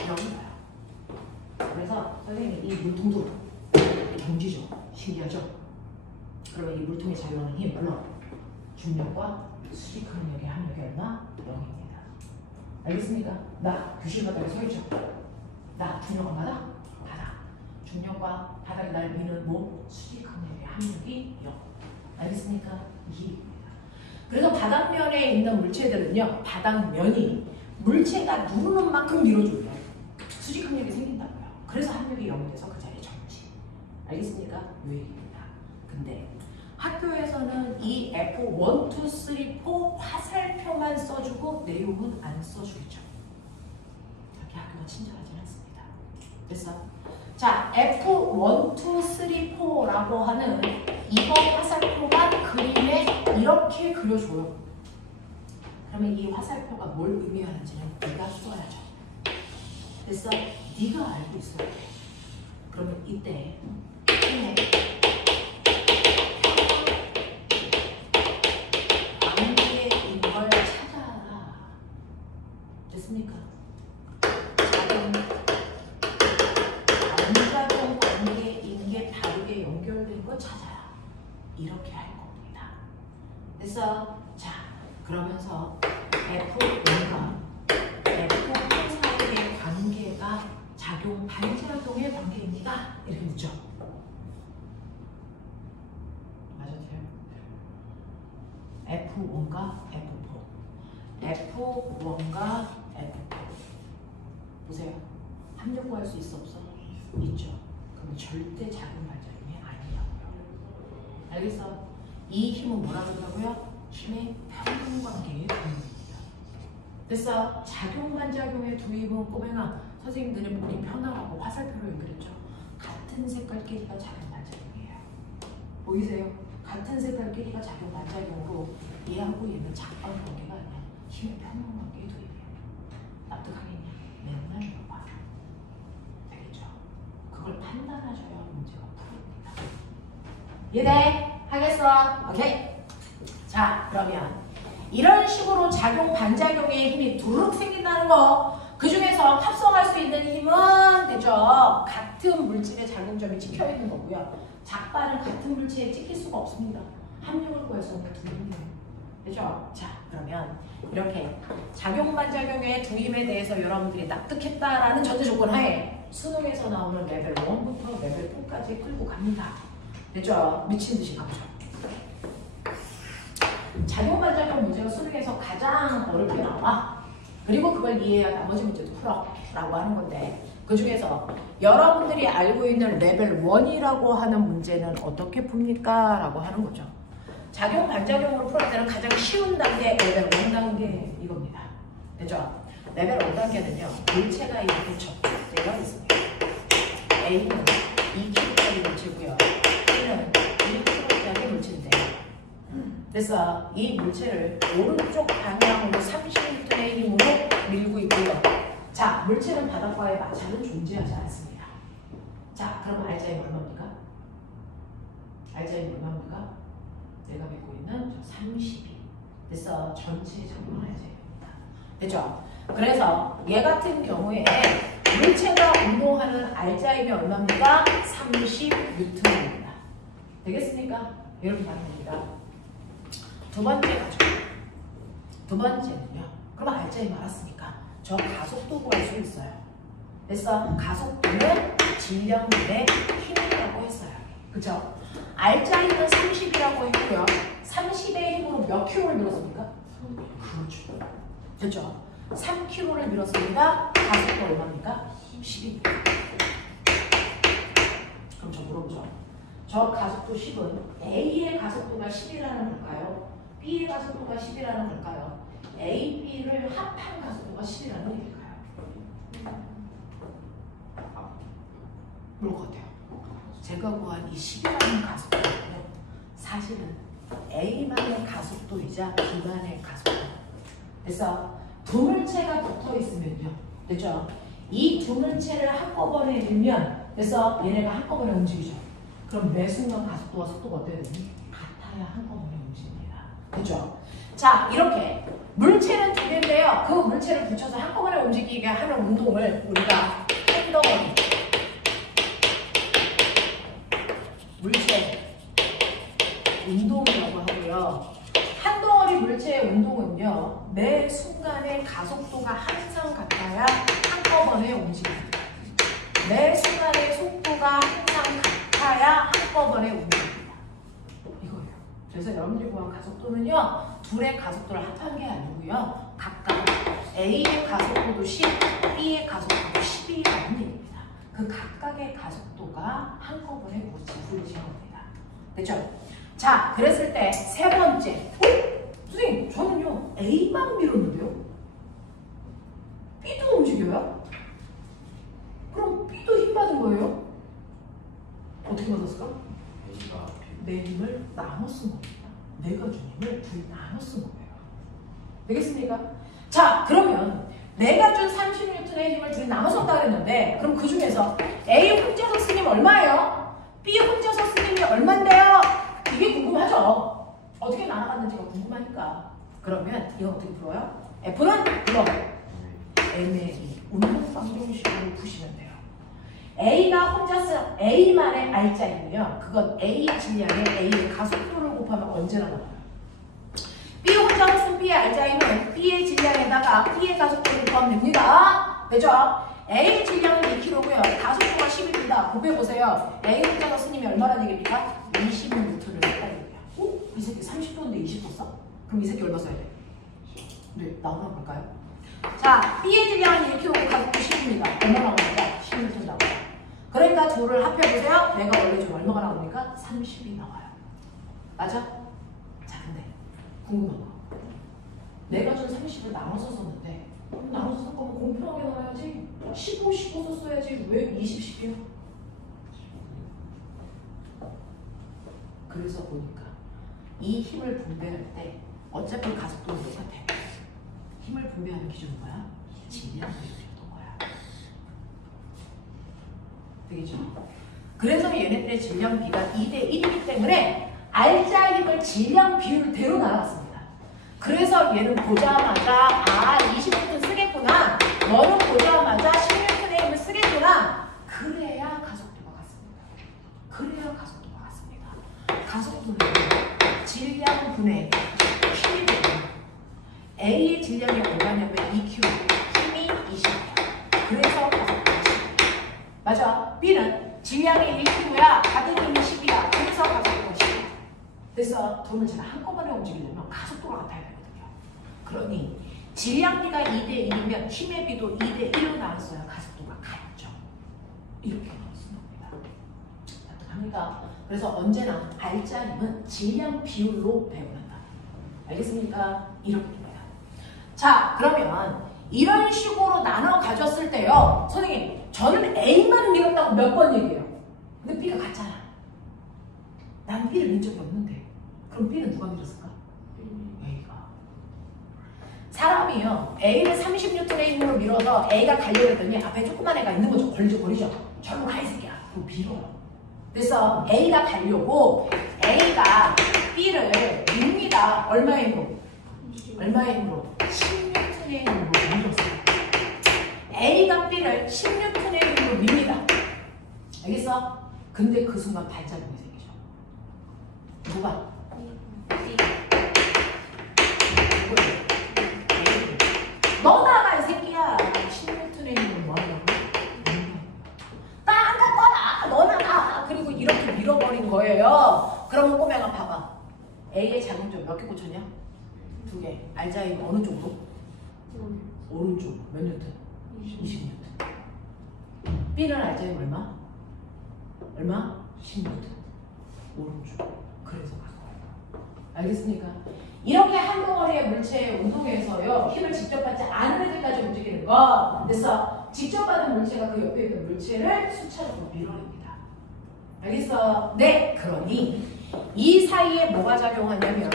이런 거예요. 그래서 선생님이 이 물통도 경지죠. 신기하죠? 그러면 이 물통에 작용하는 힘 물론 중력과 수직 항력의 함력이 얼마? 0입니다. 알겠습니까? 나 교실 바닥에 서 있죠. 나 중력 얼마다? 바닥. 중력과 바닥에 날 미는 뭐? 수직 항력의 함력이 0. 알겠습니까? 2입니다. 그래서 바닥면에 있는 물체들은요. 바닥면이 물체가 누르는 만큼 밀어줘요. 수직 항력이 생긴다고요. 그래서 함력이 0이 돼서 그 자리에 정지. 알겠습니까? 요 얘기입니다. 근데 학교에서는 이 F1, 2, 3, 4 화살표만 써주고 내용은 안 써주겠죠. 그렇게 학교가 친절하진 않습니다. 됐어? 자, F1, 2, 3, 4라고 하는 이거 화살표만 그림에 이렇게 그려줘요. 그러면 이 화살표가 뭘 의미하는지는 네가 써야죠. 됐어? 네가 알고 있어야 돼. 그러면 이때 힘에 관계인 걸 찾아라. 됐습니까? 작은 관계인 게 다르게 연결된 거 찾아라. 이렇게 할 겁니다. 됐어? 자, 그러면서 F1과 F2 사이의 관계가 작용 반작용의 관계입니다. 이렇게 묻죠. 맞았죠? F1과 F4 F1과 F4 보세요. 함력 구할 수 있어 없어? 있죠. 그럼 절대 작용 반작용이 아니라고요. 알겠어? 이 힘은 뭐라 그러고요? 힘의 평균관계의 도입입니다. 됐어? 작용 반작용의 도입은 꼬맹아 선생님들이 보기 편하라고 화살표로 연결했죠. 같은 색깔끼리가 작용 반작용이에요. 보이세요? 같은 색깔끼리가 작용 반작용으로 얘하고 얘는 작방 관계가 아니야. 힘의 평균관계의 도입이에요. 납득하겠냐? 맨날 물어봐. 되겠죠? 그걸 판단하셔야 문제가 풀립니다. 이해돼? 하겠어? 오케이? 자, 그러면 이런 식으로 작용 반작용의 힘이 두룩 생긴다는 거, 그 중에서 합성할 수 있는 힘은 되죠. 같은 물질의 작용점이 찍혀 있는 거고요. 작발은 같은 물체에 찍힐 수가 없습니다. 함력을 구해서 두임이에요. 되죠? 자, 그러면 이렇게 작용 반작용의 두임에 대해서 여러분들이 납득했다라는 전제 조건 하에 수능에서 나오는 레벨 1부터 레벨 4까지 끌고 갑니다. 됐죠? 미친 듯이 가보죠. 작용 반작용 문제가 수능에서 가장 어렵게 나와. 그리고 그걸 이해해야 나머지 문제도 풀어라고 하는 건데, 그 중에서 여러분들이 알고 있는 레벨 1이라고 하는 문제는 어떻게 풉니까? 라고 하는 거죠. 작용 반작용으로 풀을 때는 가장 쉬운 단계 레벨 1 단계 이겁니다. 됐죠? 레벨 5단계는요. 물체가 이렇게 접촉되어 있습니다. A는 2kg짜리 물체고요. B는 1kg짜리 물체인데요. 그래서 이 물체를 오른쪽 방향으로 30N의 힘으로 밀고 있고요. 자, 물체는 바닥과의 마찰은 존재하지 않습니다. 자, 그럼 알자임은 얼마입니까? 알자임은 얼마입니까? 내가 믿고 있는 32. 그래서 전체 정말 알자임입니다. 됐죠? 그래서 얘 같은 경우에 물체가 운동하는 알자임이 얼마입니까? 30N입니다. 되겠습니까? 이렇게 가면 됩니다. 두 번째 가죠. 두 번째는요. 그럼 알자임 알았으니까 저 가속도 구할 수 있어요. 그래서 가속도는 질량분의 힘이라고 했어요. 그쵸? 알자임은 30이라고 했고요. 30의 힘으로 몇 킬로를 밀었습니까? 그렇죠. 됐죠? 3kg를 밀었습니다. 가속도 얼마입니까? 10입니다. 그럼 저 물어보죠. 저 가속도 10은 A의 가속도가 10이라는 걸까요? B의 가속도가 10이라는 걸까요? A, B를 합한 가속도가 10이라는 얘기일까요? 뭘 것 같아요? 제가 구한 이 10이라는 가속도는 사실은 A만의 가속도이자 B만의 가속도. 그래서 두 물체가 붙어 있으면요. 됐죠? 이 두 물체를 한꺼번에 밀면 그래서 얘네가 한꺼번에 움직이죠. 그럼 매 순간 가속도와 속도가 어때야 되니? 같아야 한꺼번에 움직입니다. 됐죠? 자, 이렇게 물체는 두 개인데요. 그 물체를 붙여서 한꺼번에 움직이게 하는 운동을 우리가 한덩어리 물체 운동이라고 하고요. 한덩어리 물체의 운동은요. 매 순간의 가속도가 항상 같아야 한꺼번에 움직입니다. 매 순간의 속도가 항상 같아야 한꺼번에 움직입니다. 이거예요. 그래서 여러분들이 구한 가속도는요. 둘의 가속도를 합한 게 아니고요. 각각 A의 가속도도 10, B의 가속도도 10이라는 얘기입니다. 그 각각의 가속도가 한꺼번에 부딪히는 겁니다. 됐죠? 자, 그랬을 때 세 번째. 선생님, 저는요. A만 밀었는데요. B도 움직여요? 그럼 B도 힘 받은 거예요? 어떻게 받았을까? 내 힘을 나눠 쓴 겁니다. 내가 준 힘을 둘이 나눠 쓴 거예요. 되겠습니까? 자, 그러면 내가 준 30N의 힘을 둘이 나눠 썼다 그랬는데 그럼 그 중에서 A 혼자서 쓴 힘 얼마예요? B 혼자서 쓴 힘이 얼만데요? 이게 궁금하죠? 어떻게 나눠갔는지가 궁금하니까. 그러면 이거 어떻게 풀어요? F는 이거 MA 운동 방정식으로 푸시면 돼요. A가 혼자 쓴 A만의 알자이고요. 그건 A 질량에 A의 가속도를 곱하면 언제나 나와요. B 혼자 쓴 B의 알자이는 B의 질량에다가 B의 가속도를 곱하면 됩니다. 되죠? A 질량은 2kg고요. 가속도가 10입니다. 곱해보세요. A 혼자서 쓴 힘이 얼마나 되겠습니까? 20N을 따르고요. 오? 이 새끼 30도인데 20도 써? 그럼 이 새끼 얼마 써야 돼? 네, 나오나 볼까요? 자, B의 질량은 1kg, 가속도 10입니다. 얼마 나옵니까? 10N 나와요. 그러니까 둘을 합해보세요. 내가 원래 좀 얼마가 나옵니까? 30이 나와요. 맞아? 자, 근데 궁금한 거. 내가 준 30을 나눠서 썼는데 나눠서 쓸 거면 공평하게 나눠야지. 15, 15 썼어야지. 왜 20, 10이요? 그래서 보니까 이 힘을 분배할 때 어차피 가속도는 똑같아. 힘을 분배하는 기준은 뭐야? 질량 비율이었던 거야. 되겠죠? 그래서 얘네들의 질량 비가 2대 1이기 때문에 알자 힘을 질량 비율대로 나눴습니다. 그래서 얘는 보자마자 20N 쓰겠구나. 너는 보자마자 16N의 힘을 쓰겠구나. 그래야 가속도가 같습니다. 그래야 가속도가 같습니다. 가속도는 질량 분의 힘이 돼요. A의 질량이 얼마냐면 2kg, 힘이 20이에요. 그래서 가속도가 10이에요. 맞아. B는 질량이 1kg야. 받은 힘이 10이야. 그래서 가속도가 10이야. 그래서 돈을 제가 한꺼번에 움직이려면 가속도가 같아야 되거든요. 그러니 질량비가 2대 1이면 힘의 비도 2대 1로 나왔어야 가속도가 같죠. 이렇게 나왔습니다. 합니다. 그래서 언제나 알자임은 질량 비율로 배분한다. 알겠습니까? 이렇게 됩니다. 자, 그러면 이런 식으로 나눠 가졌을 때요. 선생님, 저는 A만 밀었다고 몇 번 얘기해요. 근데 B가 같잖아. 난 B를 밀 적이 없는데. 그럼 B는 누가 밀었을까? A가. 사람이요. A를 30N의 힘으로 밀어서 A가 가려고 했더니 앞에 조그만 애가 있는 거죠. 걸리죠. 절로 가, 이 새끼야. 그럼 밀어요. 그래서 A가 가려고 A가 B를 밉니다. 얼마의 힘으로? 얼마의 힘으로? 10N의 힘으로 밀었어요. A가 B를 10N의 힘으로 밉니다. 알겠어? 근데 그 순간 발자국이 생기죠. 누가? 너 나가 이 새끼야. 10N의 힘으로 뭐 하냐고? 나 떠나. 너 나가. 그리고 이렇게 밀어버린 거예요. 그러면 꼬매가 봐봐. A의 작용점 몇 개 꽂혔냐? 2개. 알자이 어느 쪽으로? 오른쪽. 몇 뉴턴? 20뉴턴. B는 알자이 얼마? 얼마? 10뉴턴. 오른쪽. 그래서 바꿔요. 알겠습니까? 이렇게 한 덩어리의 물체의 운동에서요. 힘을 직접 받지 않은 애들까지 움직이는 거. 그래서 직접 받은 물체가 그 옆에 있는 물체를 수차적으로 밀어냅니다. 알겠어? 네. 그러니 이 사이에 뭐가 작용하냐면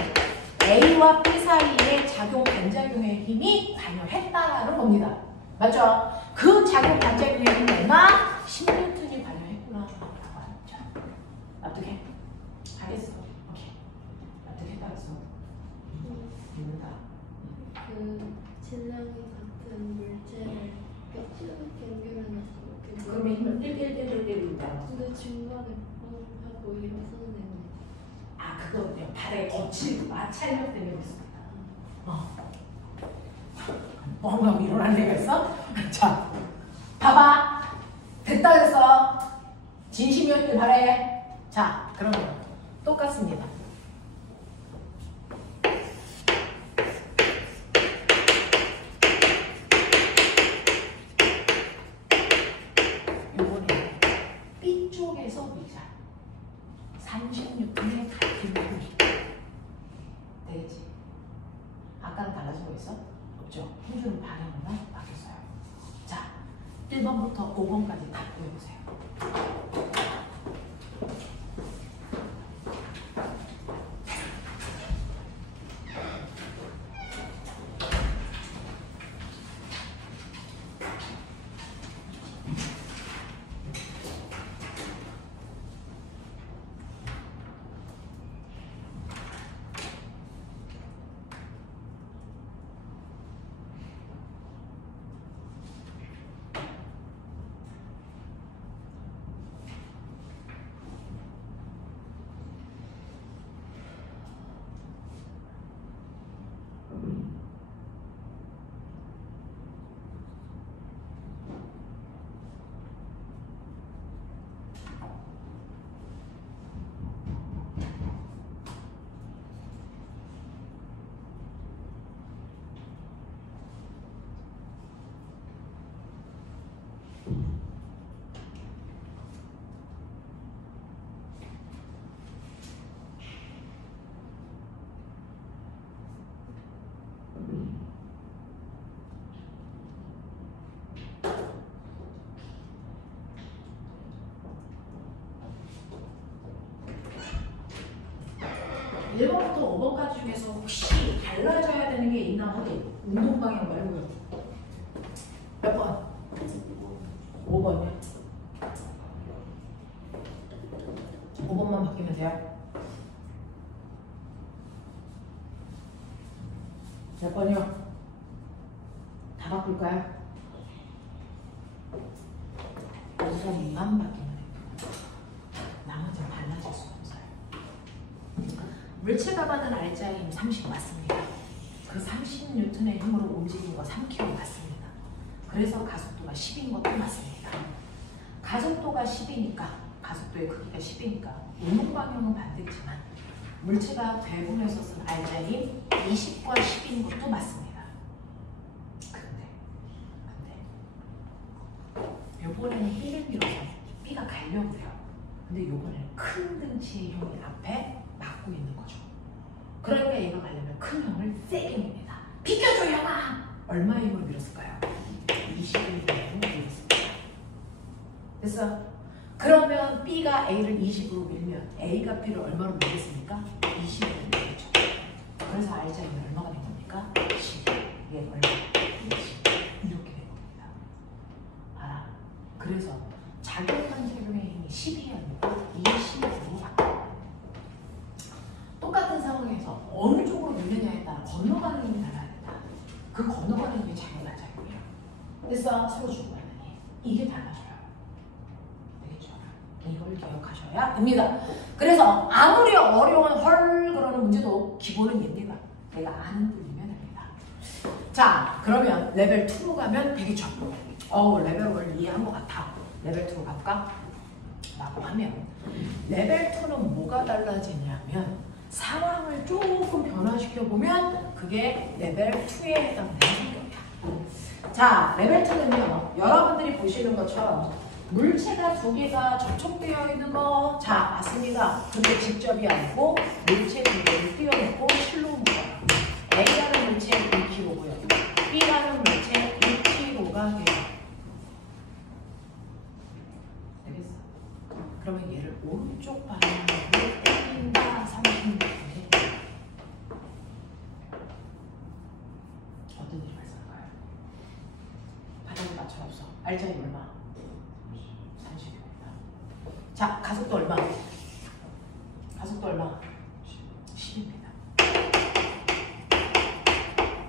A와 B 사이에 작용 반작용의 힘이 관여했다라는 겁니다. 맞죠? 그 작용 반작용의 힘이 얼마? 10N이 관여했구나 라고 하죠. 납득해? 알겠어. 오케이. 납득했다 그랬어. 믿는다. 그 질량이 같은 물체를 쭉 연결해놨어. 그러면 힘을 띨띨띨띨띨 근데 중간에 하고 일어서는 애는 아, 그거는요. 발의 거칠 마찰력 때문에 그렇습니다. 뻥하고 일어날 애가 있어? 자, 봐봐. 됐다 그랬어. 진심이었길 바래. 자, 그러면 똑같습니다. 요번에 B쪽에서 미자 36분의 같은 힘이 되겠지? 아까는 달라진 거 있어? 없죠? 힘주는 방향만 바뀌었어요. 자, 1번부터 5번까지 다 보여보세요. 일 번부터 5번까지 중에서 혹시 달라져야 되는 게 있나 하니 운동 방향 말고요. 몇 번? 5번이요. 5번만 바뀌면 돼요. 몇 번이요? 다 바꿀까요? 5번만 바뀌면 돼요. 나머지는 달라질 수 없어요. 물체가 받은 알자의 힘 30 맞습니다. 그 30N의 힘으로 움직인 거 3kg 맞습니다. 그래서 가속도가 10인 것도 맞습니다. 가속도가 10이니까 가속도의 크기가 10이니까 운동 방향은 반대지만 물체가 배분해서 쓴 알자의 힘 20과 10인 것도 맞습니다. 근데 요번에는 B를 밀어서 B가 가려고 해요. 근데 요번에는 큰 등치의 형이 앞에 막고 있는 거죠. 그러니까 얘가 가려면 큰 형을 세게 밉니다. 비켜줘 형아! 얼마의 힘으로 밀었을까요? 됐어? 그러면 B가 A를 20으로 밀면 A가 B를 얼마로 밀겠습니까? 20으로 밀겠죠. 그래서 R자임이 얼마가 된 겁니까? 10. 이게 얼마? 20. 이렇게 된 겁니다. 알아? 그래서 작용반작용의 힘이 10이 아니고 20으로 바뀌어요. 똑같은 상황에서 어느 쪽으로 밀느냐에 따라 건너가는 힘이 달라야 된다. 그 건너가는 힘이 작용반작용이에요. 됐어? 서로 주고받는 힘. 이게 달라져요. 되겠죠? 이걸 기억하셔야 됩니다. 그래서 아무리 어려운 헐 그러는 문제도 기본은 얘입니다. 내가 아는 분이면 됩니다. 자, 그러면 레벨 2로 가면 되겠죠? 레벨 1 이해한 것 같아. 레벨 2로 갈까? 라고 하면 레벨 2는 뭐가 달라지냐면 상황을 조금 변화시켜보면 그게 레벨 2에 해당되는 성격이야. 자, 레벨 2는요. 여러분들이 보시는 것처럼 물체가 두 개가 접촉되어 있는 거, 자, 맞습니다. 근데 직접이 아니고 물체 두 개를 띄워놓고 실로 묶어요. A라는 물체 1kg고요. B라는 물체 1kg가 돼요. 되겠어? 그러면 얘를 오른쪽 방향으로 당긴다. 30m에 어떤 일이 발생할까요? 바닥에 맞춰 없어. R자리 얼마? 자, 가속도 얼마? 가속도 얼마? 10입니다.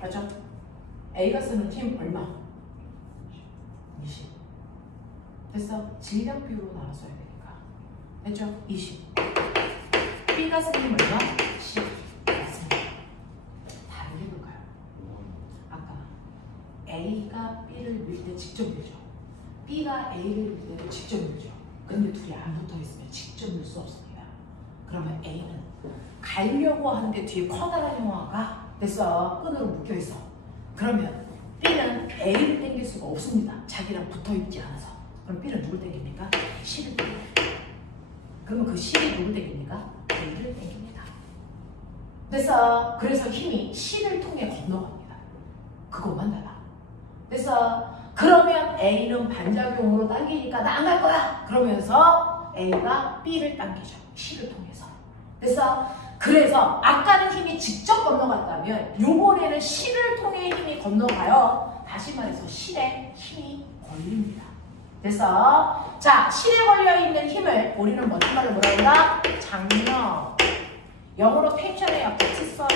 맞죠? A가 쓰는 힘 얼마? 20. 됐어? 질량 비율로 나눠서야 되니까. 됐죠? 20. B가 쓰는 힘 얼마? 10. 맞습니다. 다르게 볼까요? 아까 A가 B를 밀 때 직접 밀죠. B가 A를 밀 때도 직접 밀죠. 근데 둘이 안 붙어 있으면 직접 밀 수 없습니다. 그러면 A는 가려고 하는데 뒤에 커다란 형아가 됐어. 끈으로 묶여 있어. 그러면 B는 A를 당길 수가 없습니다. 자기랑 붙어 있지 않아서. 그럼 B는 누굴 당깁니까? C를 당깁니다. 그러면 그 C를 누굴 당깁니까? A를 당깁니다. 됐어. 그래서 힘이 C를 통해 건너갑니다. 그것만 달라. 됐어. 그러면 A는 반작용으로 당기니까 나 안 갈 거야. 그러면서 A가 B를 당기죠. C를 통해서. 됐어? 그래서 아까는 힘이 직접 건너갔다면 요번에는 C를 통해 힘이 건너가요. 다시 말해서 실에 힘이 걸립니다. 됐어? 자, 실에 걸려있는 힘을 우리는 멋진 말로 뭐라 한다? 장력. 영어로 텐션에 같이 써요.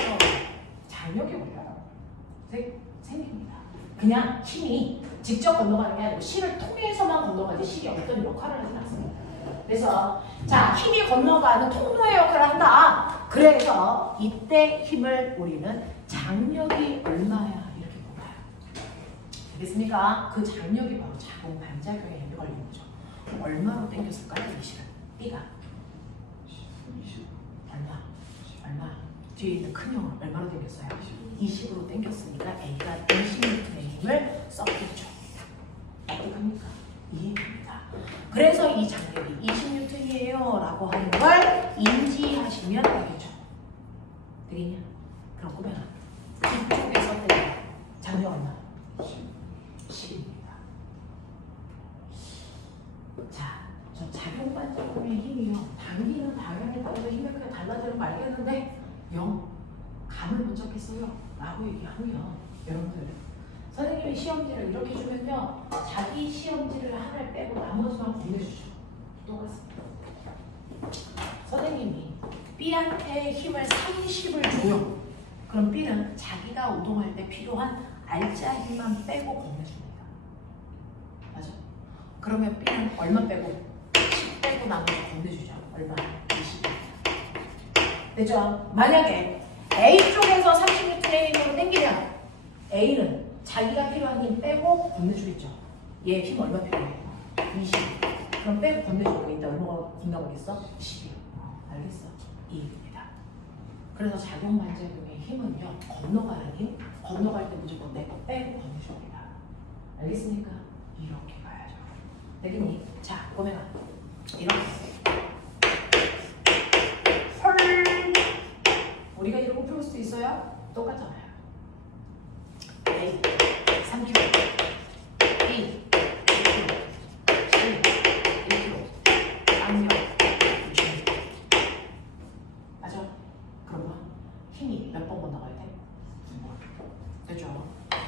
장력이 걸려요. 생깁니다. 그냥 힘이 직접 건너가는 게 아니고 실을 통해서만 건너가지 실이 어떤 역할을 하진 않습니다. 그래서 자, 힘이 건너가는 통로의 역할을 한다. 그래서 이때 힘을 우리는 장력이 얼마야 이렇게 볼까요? 됐습니까? 그 장력이 바로 자동 반작용에 힘이 걸리는 거죠. 얼마로 당겼을까요? 이 실은 B가 얼마? 뒤에 있는 큰 형은 얼마로 당겼어요? 20으로 당겼으니까 A가 20N의 힘을 썼겠죠. 어떡합니까? 이해됩니다. 그래서 이 장력이 20N이에요 라고 하는 걸 인지하시면 되겠죠. 되겠냐? 그럼 꼬매라. 이쪽에서 장력 얼마? 10입니다. 자, 저 작용반작용의 힘이요. 당기는 방향에 따라서 힘의 크기가 달라지는 거 알겠는데 0. 감을 못 잡겠어요 라고 얘기하면 여러분들 선생님이 시험지를 이렇게 주면요 자기 시험지를 하나를 빼고 나머지만 보내주죠. 똑같습니다. 선생님이 B한테 힘을 30을 줘요. 그럼 B는 자기가 우동할 때 필요한 R자 힘만 빼고 보내줍니다. 맞아? 그러면 B는 얼마 빼고? 10 빼고 나머지 보내주죠. 얼마? 20. 되죠? 만약에 A 쪽에서 30N의 힘으로 당기면 A는 자기가 필요한 힘 빼고 건네주겠죠. 얘 힘 얼마 필요해? 20. 그럼 빼고 건네주고 이따 얼마가 건너가겠어? 10이요. 알겠어? 이해됩니다. 그래서 작용 반작용의 힘은요. 건너가는 힘, 건너갈 때 무조건 내거 빼고 건네줍니다. 알겠습니까? 이렇게 가야죠. 되겠니? 자, 꼬매가 이렇게 우리가 이러고 풀 수도 있어요? 똑같잖아요. A 3kg B 2kg C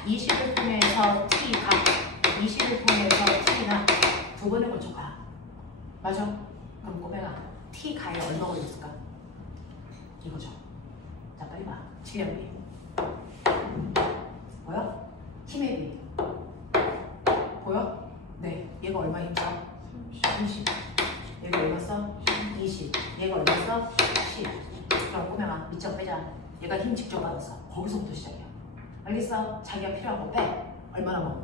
20분에서 t가 20분에서 t나 두 번에 걸쳐 가. 맞아? 그럼 꼬맹아 t 가에 얼마 걸렸을까? 이거죠. 자 빨리 봐. 질량비 보여? 힘의 비 보여? 네. 얘가 얼마 힘써? 30. 얘가 얼마 써? 20. 얘가 얼마 써? 10. 그럼 꼬맹아 밑장 빼자. 얘가 힘 직접 받았어. 거기서부터 시작이야. 알겠어? 자기가 필요한 거 빼. 얼마 남아?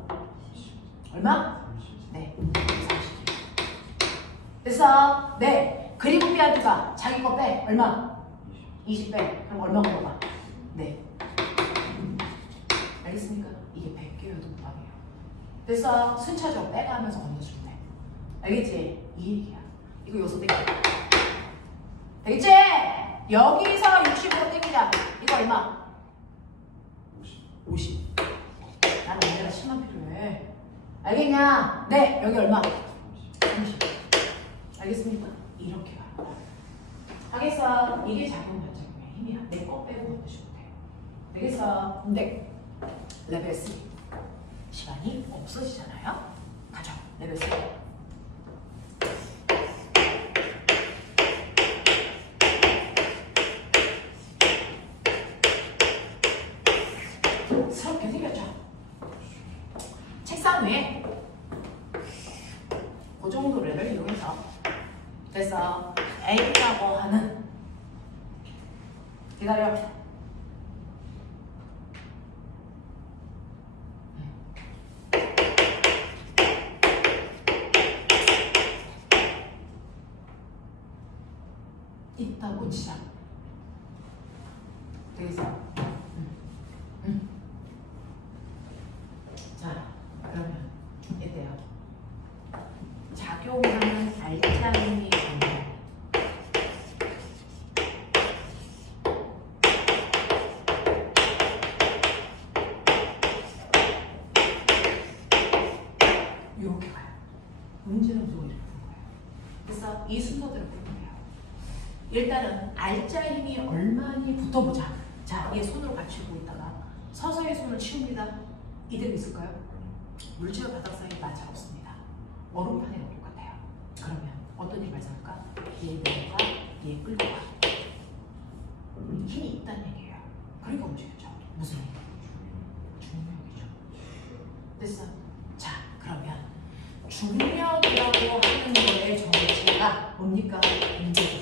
얼마? 네. 30. 됐어? 네. 그리고 B한테가 자기 거 빼. 얼마? 20 빼. 그럼 얼마 물어봐? 네. 알겠습니까? 이게 100개여도 무방이에요. 됐어? 순차적으로 빼가면서 건너주면 돼. 알겠지? 이 얘기야. 이거 요소 땡겨. 되겠지? 여기서 60으로 땡기자. 이거 얼마? 50. 나는 언제나 10만 필요해. 알겠냐? 네. 여기 얼마? 30. 알겠습니까? 이렇게 가요. 알겠어? 이게 작용 반작용의 힘이야. 내 거 빼고 건너주면 돼. 알겠어? 근데 레벨 3 시간이 없어지잖아요. 가죠. 레벨 3. 스럽게 생겼죠. 책상 위에 그 정도 레벨 이용해서 그래서 A라고 하는 기다려. 있다고 치자. 되겠어? 자, 그러면 이때요. 작용하는 알짜임이 있는데 이렇게 가요. 문제는 무조건 이렇게 푸는 거예요. 그래서 이 순서대로 푸는 거예요. 일단은 알짜 힘이 얼마니 붙어보자. 자, 얘 손으로 받치고 있다가 서서히 손을 치웁니다. 이대로 있을까요? 물체와 바닥 사이 마찰 없습니다. 얼음판이랑 똑같아요. 그러면 어떤 일이 발생할까? 얘 내려가, 얘 끌고 가. 힘이 있다는 얘기예요. 그러니까 움직였죠. 무슨 힘? 중력이죠. 됐어? 자, 그러면 중력이라고 하는 거의 정체가 뭡니까? 무게죠.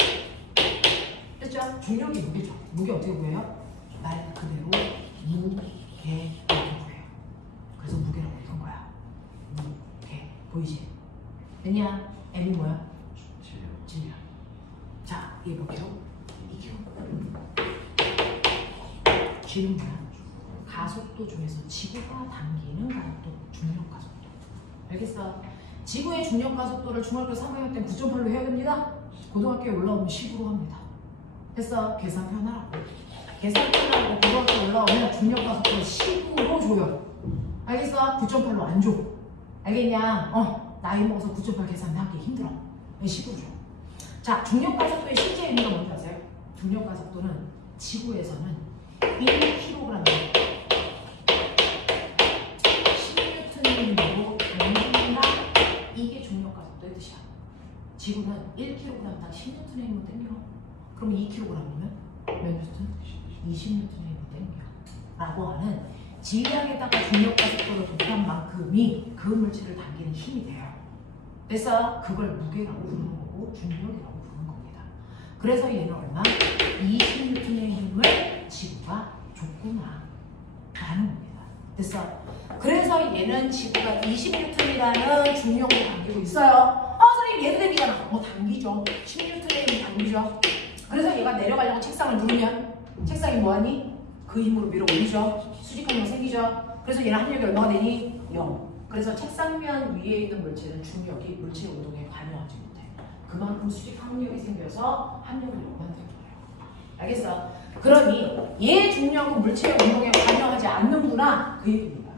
됐죠? 중력이 무게죠. 무게 어떻게 구해요? 말 그대로 무게 이렇게 구해요. 그래서 무게라고 했던 거야. 무게. 보이지? 왜냐? M이 뭐야? 질량. 자, 이게 몇 킬로? 2킬로. G는 뭐야? 가속도 중에서 지구가 당기는 가속도, 중력 가속도. 알겠어? 지구의 중력 가속도를 중학교 3학년 때 9.8로 해야 됩니다. 고등학교에 올라오면 10으로 합니다. 됐어? 계산 편하라고. 계산 편하고 고등학교 올라오면 중력 가속도를 10으로 줘요. 알겠어? 9.8로 안 줘. 알겠냐? 나이 먹어서 9.8 계산하기 힘들어. 10으로 줘. 자, 중력 가속도의 실제 의미가 뭔지 아세요? 중력 가속도는 지구에서는 1kg 10N으로 당긴다. 이게 중력 가속도의 뜻이야. 지구는 1kg당 10N의 힘을 땡겨. 그럼 2kg이면 몇 뉴턴? 20N의 힘을 땡겨. 라고 하는 질량에다가 중력 가속도를 곱한 만큼이 그 물체를 당기는 힘이 돼요. 그래서 그걸 무게라고 부르는 거고 중력이라고 부르는 겁니다. 그래서 얘는 얼마? 20N의 힘을 지구가 줬구나 라는 겁니다. 됐어? 그래서 얘는 지구가 20N이라는 중력을 당기고 있어요. 선생님 얘도 당기잖아. 당기죠. 10N의 힘이 당기죠. 그래서 얘가 내려가려고 책상을 누르면 책상이 뭐하니? 그 힘으로 밀어 올리죠. 수직항력 생기죠. 그래서 얘는 합력이 얼마가 되니? 0. 그래서 책상면 위에 있는 물체는 중력이 물체 운동에 관여하지 못해. 그만큼 수직항력이 생겨서 합력을 0 만드는 거예요. 알겠어? 그러니 얘 중력은 물체 운동에 관여하지 않는구나 그 얘기입니다.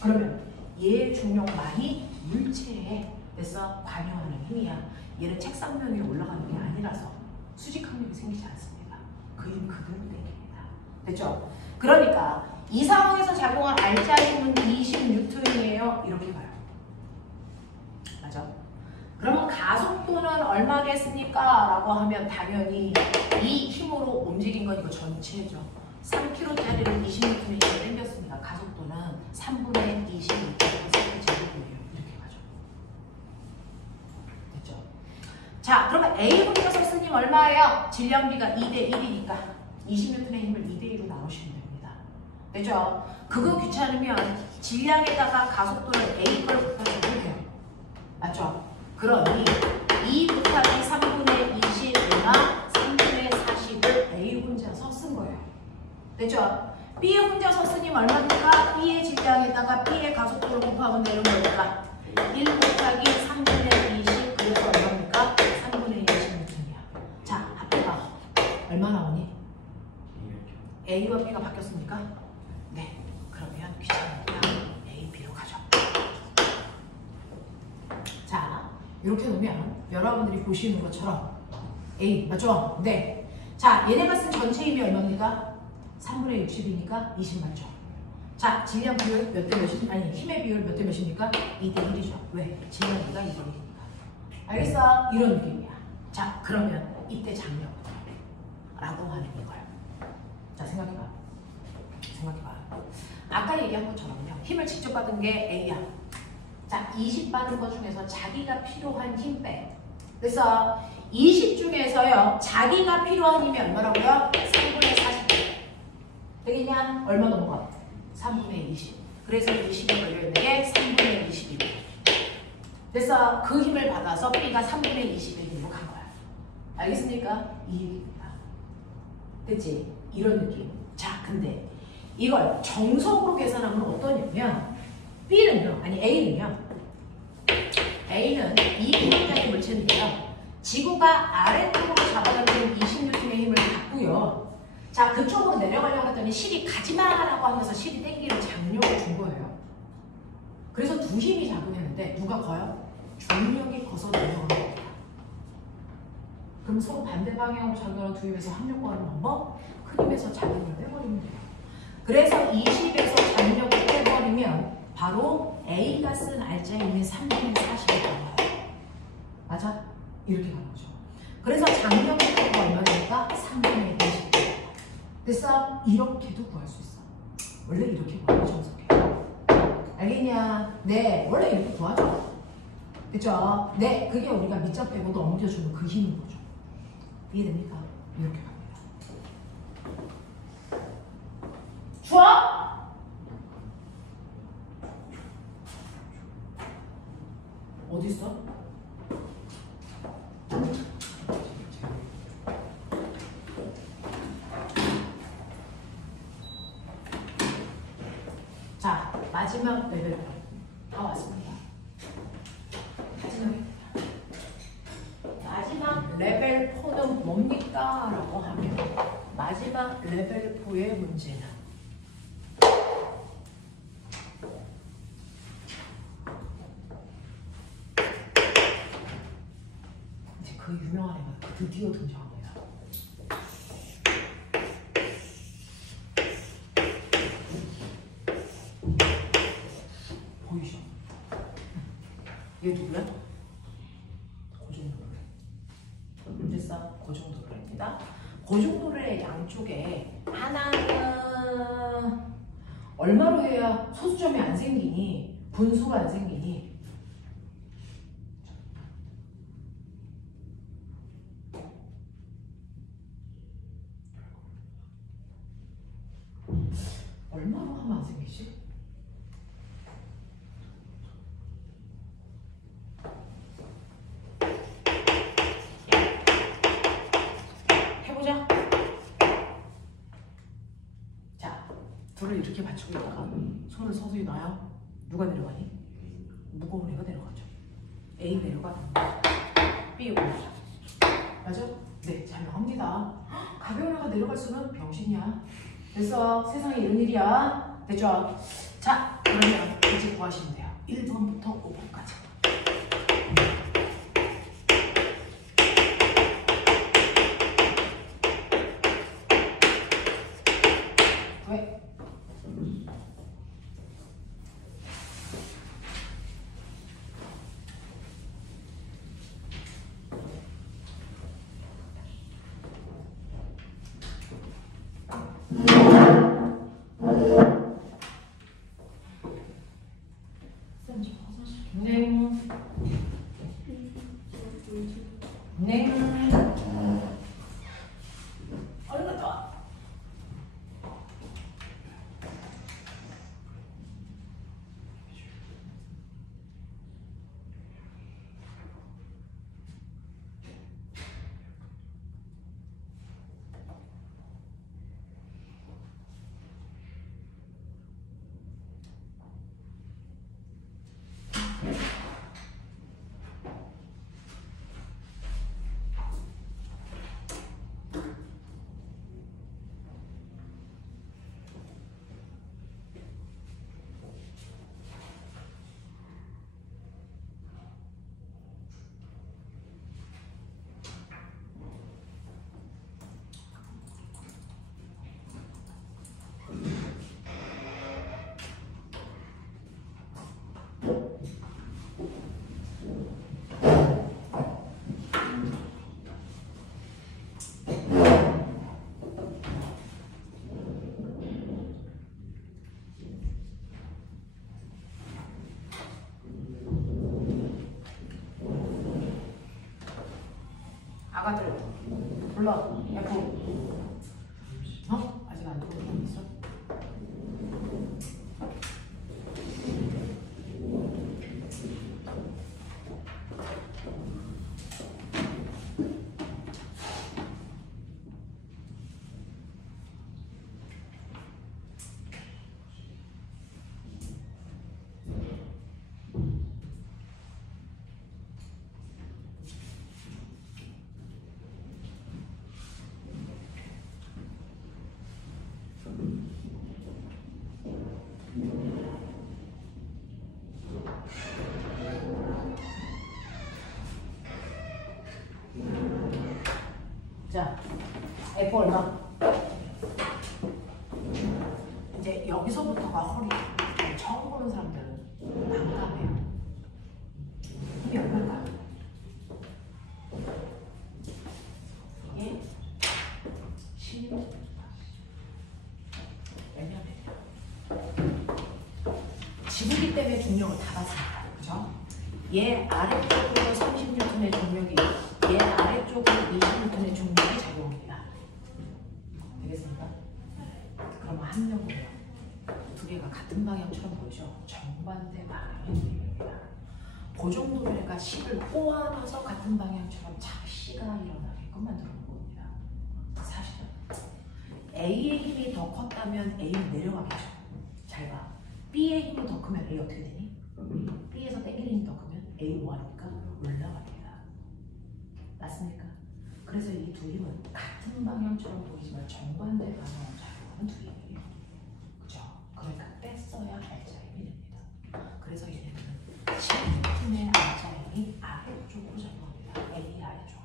그러면 얘 중력만이 물체에 됐어? 관여하는 힘이야. 얘는 책상면 위에 올라가는 게 아니라서 수직항력이 생기지 않습니다. 그 힘 그대로 땡깁니다. 됐죠? 그러니까 이 상황에서 작용한 알짜 힘은 뭡니까? 라고 하면 당연히 이 힘으로 움직인 건 이거 전체죠. 3kg짜리를 26분의 1로 당겼습니다. 가속도는 3분의 26km 제곱이에요. 이렇게 가죠. 됐죠? 자, 그러면 A 분자서 스님 얼마예요? 질량비가 2대 1이니까 20N의 힘을 2대 1로 나누시면 됩니다. 됐죠? 그거 귀찮으면 질량에다가 가속도를 A 걸 곱하셔도 돼요. 맞죠? 그러니 2 곱하기 3분의 20이나 3분의 40을 A 혼자서 쓴 거예요. 됐죠? B의 혼자서 쓰님 얼마입니까? B의 질량에다가 B의 가속도를 곱하면 되는 거니까 1 곱하기 3분의 20 그래서 얼마입니까? 3분의 26이야. 자, 합해봐. 얼마 나오니? A와 B가 바뀌었습니까? 네. 그러면 귀찮으니까 A, B로 가죠. 자, 이렇게 놓으면 여러분들이 보시는 것처럼 A, 맞죠? 네. 자, 얘네가 쓴 전체 힘이 얼마입니까? 3분의 60이니까 20 맞죠? 자, 질량 비율 몇 대 몇이? 아니, 힘의 비율 몇 대 몇입니까? 2대 1이죠. 왜? 질량비가 2대 1이니까. 알겠어? 이런 느낌이야. 자, 그러면 이때 장력라고 하는 이거예요. 자, 생각해봐. 생각해봐. 아까 얘기한 것처럼요. 힘을 직접 받은 게 A야. 자, 20 받은 것 중에서 자기가 필요한 힘 빼. 그래서 20 중에서요. 자기가 필요한 힘이 얼마라고요? 3분의 40. 되겠냐? 얼마 넘어가? 3분의 20. 그래서 20이 걸려있는 게 3분의 21. 그래서 그 힘을 받아서 B가 3분의 20의 힘으로 간 거야. 알겠습니까? 이 얘기입니다. 됐지? 이런 느낌. 자, 근데 이걸 정석으로 계산하면 어떠냐면 B는요, 아니 A는요. A는 이 분자의 물체인데요. 지구가 아래쪽으로 잡아당기는 20N의 힘을 받고요. 자, 그쪽으로 내려가려고 했더니 실이 가지마라고 하면서 실이 땡기는 장력을 준 거예요. 그래서 두 힘이 작용했는데 누가 커요? 중력이 커서 내려가는 겁니다. 그럼 서로 반대 방향으로 작용하는 두 힘에서 합력하는 방법? 큰 힘에서 작용을 빼버리면 돼요. 그래서 20에서 장력을 빼버리면 바로 A가 쓴 알짜의 힘이 3분의 40이 나와요. 맞아? 이렇게 가는 거죠. 그래서 장력의 표가 얼마니까 3분의 20. 됐어? 이렇게도 구할 수 있어. 원래 이렇게 구하는 정석이에요. 알겠냐? 네, 원래 이렇게 구하죠. 그쵸? 네, 그게 우리가 밑장 빼고 넘겨주는 그 힘인 거죠. 이해됩니까? 이렇게 갑니다. 좋아? 어디 있어? 자, 마지막 레벨 다 왔습니다. 마지막 레벨 4는 뭡니까? 라고 하면 마지막 레벨 4의 문제는 이제 그 유명한 애가 드디어 등장합니다. 보이죠? 얘 누구야? 고정노래. 됐어? 고정노래입니다. 고정노래 양쪽에 하나는 얼마로 해야 소수점이 안 생기니? 분수가 안 생기니? 얼마로 하면 안 생기지? 해보자. 자, 둘을 이렇게 받치고 있다가 손을 서서히 놔요. 누가 내려가니? 무거운 애가 내려가죠. A 내려가, B 올라가. 맞아? 네, 잘 나옵니다. 가벼운 애가 내려갈수록 병신이야. 됐어. 세상에 이런 일이야. 됐죠? 자, 그러면 이제 구하시면 돼요. 1번부터 5번까지. 왜? 네. 얼른 갔다 와. 아가들 불러. F. 어? 아직 안 들어오고 있어? 자, F 얼마? 이제 여기서부터가 허리. 처음 보는 사람들은 난감해요. 이게 얼마일까요? 이게 10. 왜냐면 지구기 때문에 중력을 다 받습니다. 그죠? 얘 아래쪽으로 30N의 중력이, 얘 아래쪽으로 20N의 중력이 작용합니다. 되겠습니까? 그러면 한 명은요, 두 개가 같은 방향처럼 보이죠? 정반대 방향의 중력입니다. 고정노벨과 10을 꼬아넣어서 같은 방향처럼 착시가 일어나게끔 만들어 놓은 겁니다. 사실은 A의 힘이 더 컸다면 A는 내려가겠죠. 잘 봐. B의 힘이 더 크면 A 어떻게 되니? B에서 땡기는 힘이 더 크면 A 뭐하니까? 올라갑니다. 맞습니까? 그래서 이 두 힘은 같은 방향처럼 보이지만 정반대 방향으로 작용하는 두 힘이에요. 그죠? 그러니까 뺐어야 알자 힘이 됩니다. 그래서 얘네는 10N의 알자 힘이 아래쪽으로 작용합니다. A 아래쪽으로.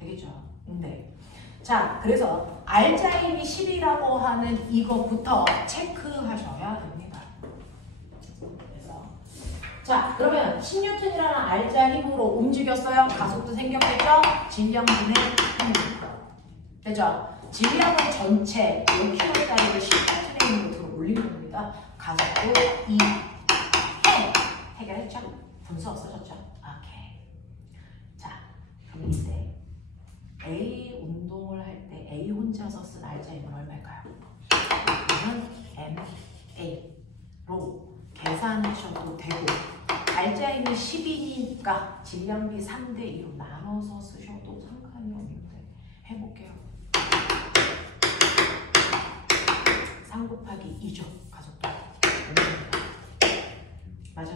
되겠죠? 네. 자, 그래서 알자 힘이 10이라고 하는 이것부터 체크하셔야 됩니다. 그래서 자, 그러면 10N이라는 알자 힘으로 움직였어요. 가속도 생겼겠죠? 질량분의 힘입니다. 되죠? 질량은 전체 1kg짜리를 10N의 힘으로 들어 올리는 겁니다. 가속도 2. 해결했죠? 분수 없어졌죠? 오케이. 자, 그럼 이때 A 운동을 할 때 A 혼자서 쓴 알자 힘은 얼마일까요? 이건 MA로 계산하셔도 되고, 알자 힘이 10이니까 질량비 3대2로 나눠서 쓰셔도 상관이 없는데 해볼게요. 3 곱하기 2죠. 가속도. 맞아.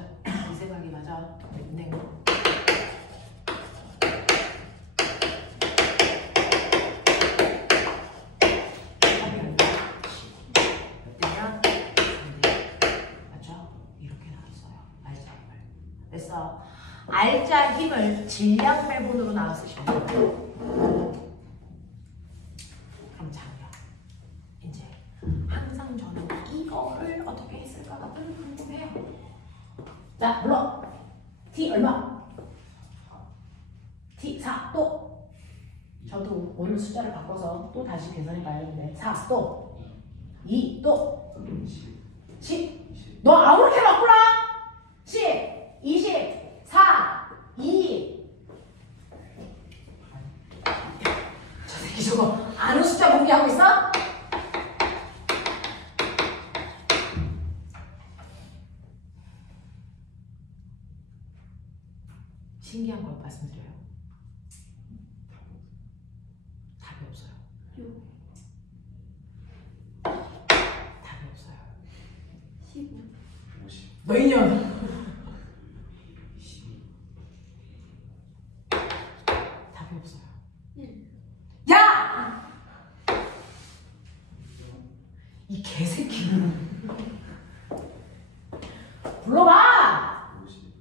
이 생각이 맞아. 네. 그래서 알자 힘을 질량 배분으로 나눠 쓰시면 돼요. 그럼 자고요. 이제 항상 저는 이거를 어떻게 했을까가 늘 궁금해요. 자, 물론 T 얼마? T 4 또. 저도 오늘 숫자를 바꿔서 또 다시 계산해 봐야 하는데 4 또 2 또 10. 너 아무렇게 바꾸라. 10 20 4 신기한 걸 말씀드려요. 답이 없어요. 6, 답이 없어요. 15, 50, 너 인연. 12, 답이 없어요. 1. 야! 이 개새끼는 불러봐! 50,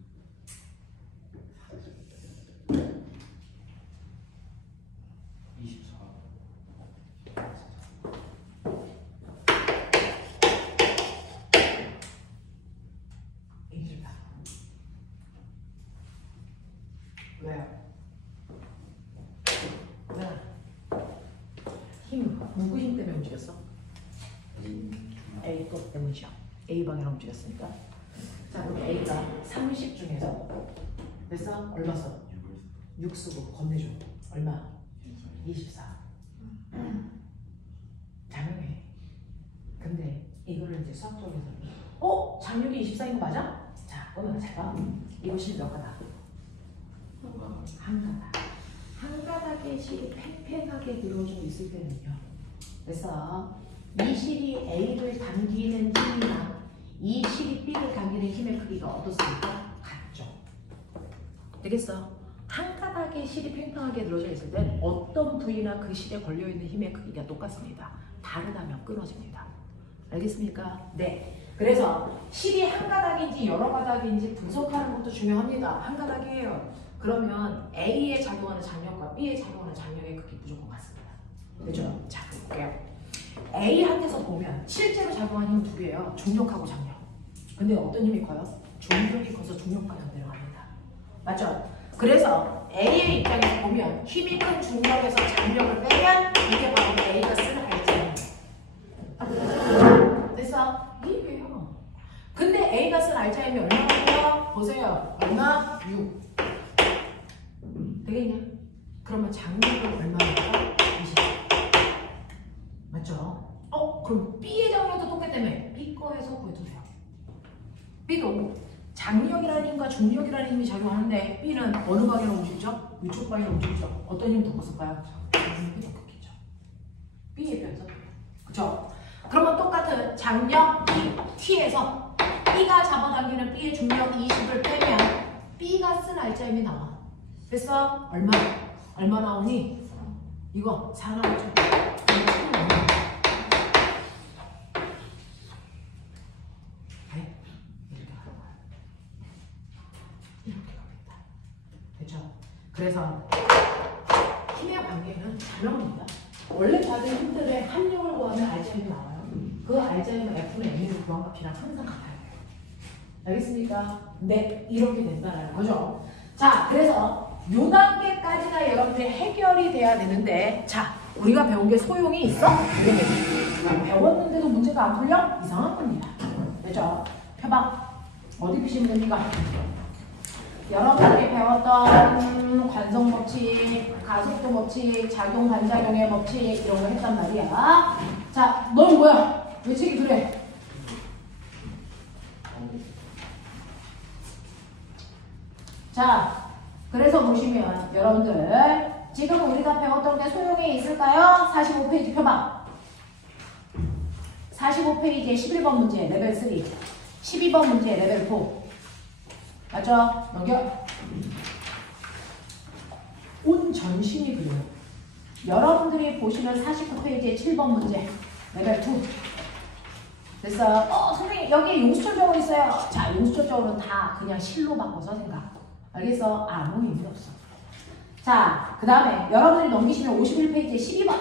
24, 이길다. 왜요? 왜? 힘, 누구 힘 때문에 움직였어? A 것 때문이죠. A 방향으로 움직였으니까. 자, 그럼 A가 30 중에서 됐어? 얼마 써? 6 쓰고 건네줘. 얼마? 24. 장용해. 근데 이거를 이제 수학적으로 장용이 24인 거 맞아? 자, 그러면 잘 봐. 이것이 몇 가닥? 한 가닥. 한 가닥의 실이 팽팽하게 늘어져 있을 때는요. 그래서 이 실이 A를 당기는 힘이나 이 실이 B를 당기는 힘의 크기가 어떻습니까? 같죠. 되겠어? 한 가닥의 실이 팽팽하게 늘어져 있을 땐 어떤 부위나 그 실에 걸려있는 힘의 크기가 똑같습니다. 다르다면 끊어집니다. 알겠습니까? 네. 그래서 실이 한 가닥인지 여러 가닥인지 분석하는 것도 중요합니다. 한 가닥이에요. 그러면 A에 작용하는 장력과 B에 작용하는 장력의 크기 무조건 같습니다. 그죠? 자, 볼게요. A한테서 보면 실제로 작용하는 힘은 두 개예요. 중력하고 장력. 근데 어떤 힘이 커요? 중력이 커서 중력과는 내려갑니다. 맞죠? 그래서 A의 입장에서 보면 힘이 큰 중력에서 장력을 빼면 이게 바로 A가 쓰는 알짜임이에요. 됐어? 이게요. 근데 A가 쓴 알짜임이 얼마나 보세요. 얼마? 6. 되겠냐? 그러면 장력은 얼마나? 20. 맞죠? 그럼 B의 장력도 똑같다며. B 거에서 구해도 돼요. B도 장력이라는 힘과 중력이라는 힘이 작용하는데 B는 어느 방향으로 움직이죠? 위쪽 방향으로 움직이죠. 어떤 힘이 더 컸을까요? 장력이 더 컸겠죠. B의 입장에서 그죠? 그러면 똑같은 장력 T에서 B가 잡아당기는 B의 중력 20을 빼면 B가 쓴 알짜임이 나와. 됐어? 얼마 나오니? 이거 4 나오죠. 그래서 힘의 관계는 단정합니다. 원래 받은 힘들의 합력을 구하면 알짜임이 나와요. 그 알짜임은 F는 M의 구한과 B랑 항상 같아요. 알겠습니까? 네, 이렇게 된다는 거죠. 자, 그래서 요 단계까지가 여러분들이 해결이 돼야 되는데, 자, 우리가 배운 게 소용이 있어? 배웠는데도 문제가 안 풀려? 이상한 겁니다. 됐죠? 펴봐. 어디 피시면 됩니까? 여러분들이 배웠던 관성 법칙, 가속도 법칙, 작용 반작용의 법칙 이런 거 했단 말이야. 자, 넌 뭐야? 외치기 그래. 자, 그래서 보시면 여러분들 지금 우리가 배웠던 게 소용이 있을까요? 45페이지 펴봐. 45페이지에 11번 문제 레벨 3, 12번 문제 레벨 4. 맞죠? 넘겨. 온 전신이 그래요. 여러분들이 보시는 49페이지에 7번 문제 레벨 2. 됐어? 선생님 여기 용수철적으로 있어요. 자, 용수철적으로는 다 그냥 실로 바꿔서 생각. 알겠어? 아무 의미 없어. 자, 그 다음에 여러분들이 넘기시면 51페이지에 12번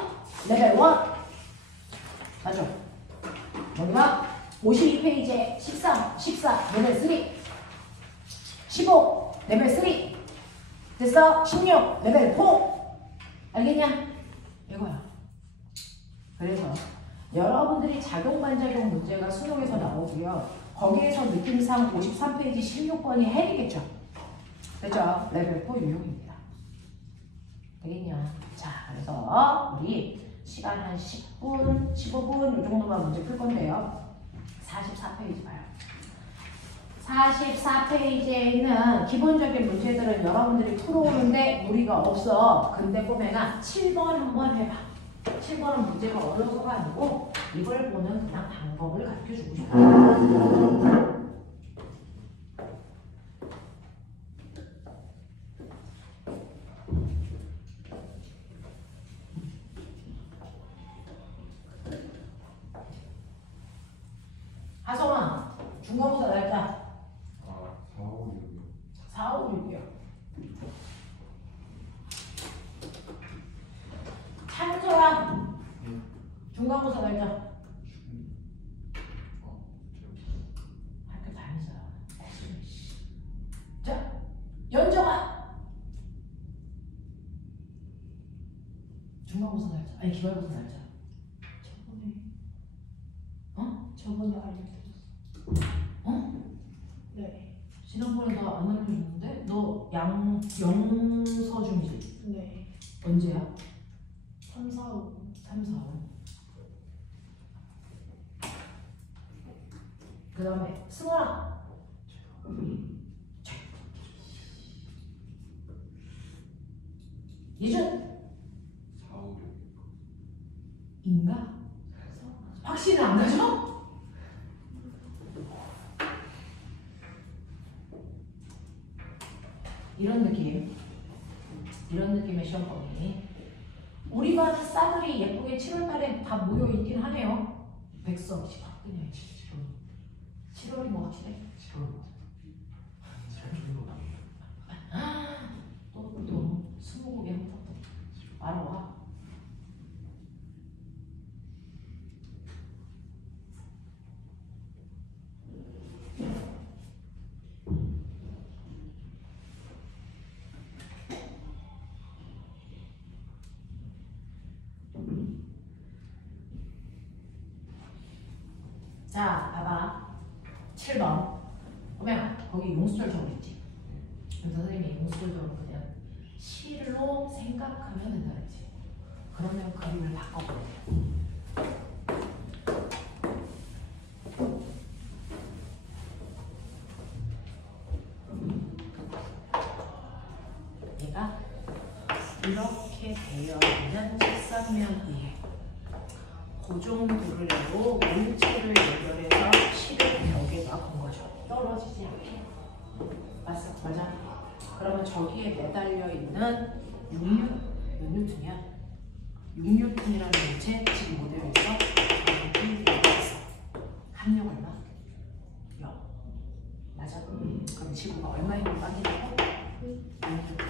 레벨 1. 맞죠? 넘겨. 52페이지에 13, 14 레벨 3. 15 레벨 3 됐어? 16 레벨 4 알겠냐? 이거야. 그래서 여러분들이 작용 반작용 문제가 수능에서 나오고요. 거기에서 느낌상 53페이지 16번이 해리겠죠? 됐죠? 레벨 4 유형입니다. 되겠냐? 자, 그래서 우리 시간 한 10분, 15분 이 정도만 문제 풀 건데요. 44페이지 봐요. 44페이지에 있는 기본적인 문제들은 여러분들이 풀어오는데 무리가 없어. 근데 꼬매가 7번 한번 해봐. 7번은 문제가 어려서가 아니고 이걸 보는 그냥 방법을 가르쳐주고 싶어. 하성아, 중간고사 날짜. 4, 5, 6이요. 4, 5, 6이요. 찬솔아, 중간고사 날짜. 학교 다니자. 자, 연정아. 중간고사 날짜. 아니, 기말고사 날짜. 저번에 알려줬어. 네. 지난번에 나 안 알려줬는데? 너 영서중지. 네. 언제야? 3, 4, 5. 3, 4, 5. 그 다음에 승원아. 예준. 4, 5, 6. 인가? 확신을 안 가져? 이런 느낌. 이런 느낌의 시험 범위. 우리 반 싸들이 예쁘게 7월달에 다 모여 있긴 하네요. 백석 씨 바쁘냐 7월이 뭐 확실해? 7월. 또 스무고개 한번 알아와. 자, 봐봐. 7번. 어머야, 거기 용수철 적어있지? 그럼 선생님이 용수철 적으면 그냥 실로 생각하면 된다 그랬지? 그러면 그림을 바꿔버려. 얘가 이렇게 되어 있는 직선면 위에 그 정도를 내고 물체를 연결해서 실을 벽에다 건 거죠. 떨어지지 않게. 맞아? 맞아? 그러면 저기에 매달려 있는 6뉴, 몇 뉴턴이야? 6뉴턴이라는 물체 지금 뭐 되어 있어? 저기 되어 있어. 합력 얼마? 0. 맞아? 그럼 지구가 얼마 힘을 빠지냐고? 6뉴턴.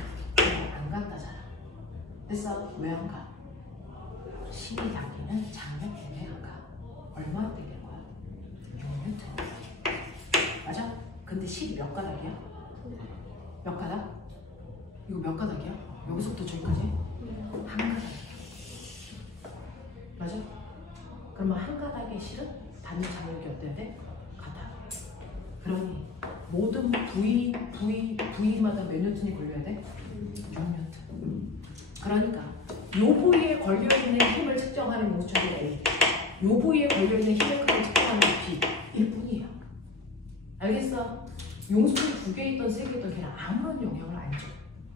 안 간다잖아. 됐어? 왜 안 가? 힘이 담기는 장력 때문에 안 가. 얼마 되는 거야? 6뉴턴. 맞아? 근데 10이 몇 가닥이야? 몇 가닥? 이거 몇 가닥이야? 여기서부터 저기까지? 한 가닥이야. 맞아? 그러면 한 가닥의 실은 받는 장력이 어때야 돼? 같아. 그러니 모든 부위마다 몇 뉴턴이 걸려야 돼? 6뉴턴. 그러니까 요 부위에 걸려있는 힘을 측정하는 용수철이 A, 요 부위에 걸려있는 힘의 크기를 측정하는 B 일 뿐이야. 알겠어? 용수철이 2개 있던 3개 있던 걔는 아무런 영향을 안 줘.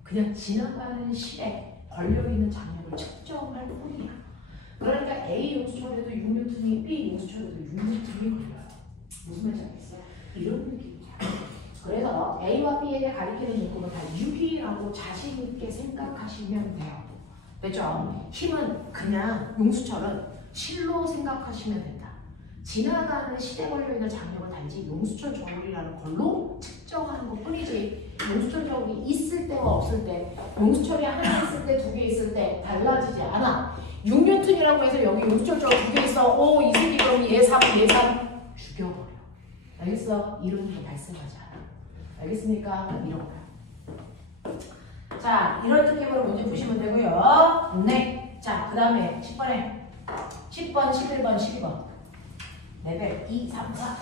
그냥 지나가는 실에 걸려있는 장력을 측정할 뿐이야. 그러니까 A 용수철에도 6뉴턴이, B 용수철에도 6뉴턴이 걸려요. 무슨 말인지 알겠어? 이런 느낌이야. 그래서 A와 B에게 가리키는 요금은 다 유기라고 자신 있게 생각하시면 돼요. 됐죠? 힘은 그냥 용수철은 실로 생각하시면 된다. 지나가는 실에 걸려있는 장력을 단지 용수철 저울이라는 걸로 측정하는 것 뿐이지 용수철 저울이 있을 때와 없을 때 용수철이 하나 있을 때 2개 있을 때 달라지지 않아. 6뉴턴이라고 해서 여기 용수철 저울 2개 있어. 오, 이 새끼 그럼 얘 3 죽여버려. 알겠어? 이름도 발생하지 않아. 알겠습니까? 이런 거야. 자, 이런 느낌으로 문제 푸시면 되고요. 네. 자, 그 다음에 10번에 10번, 11번, 12번 레벨 2, 3, 4.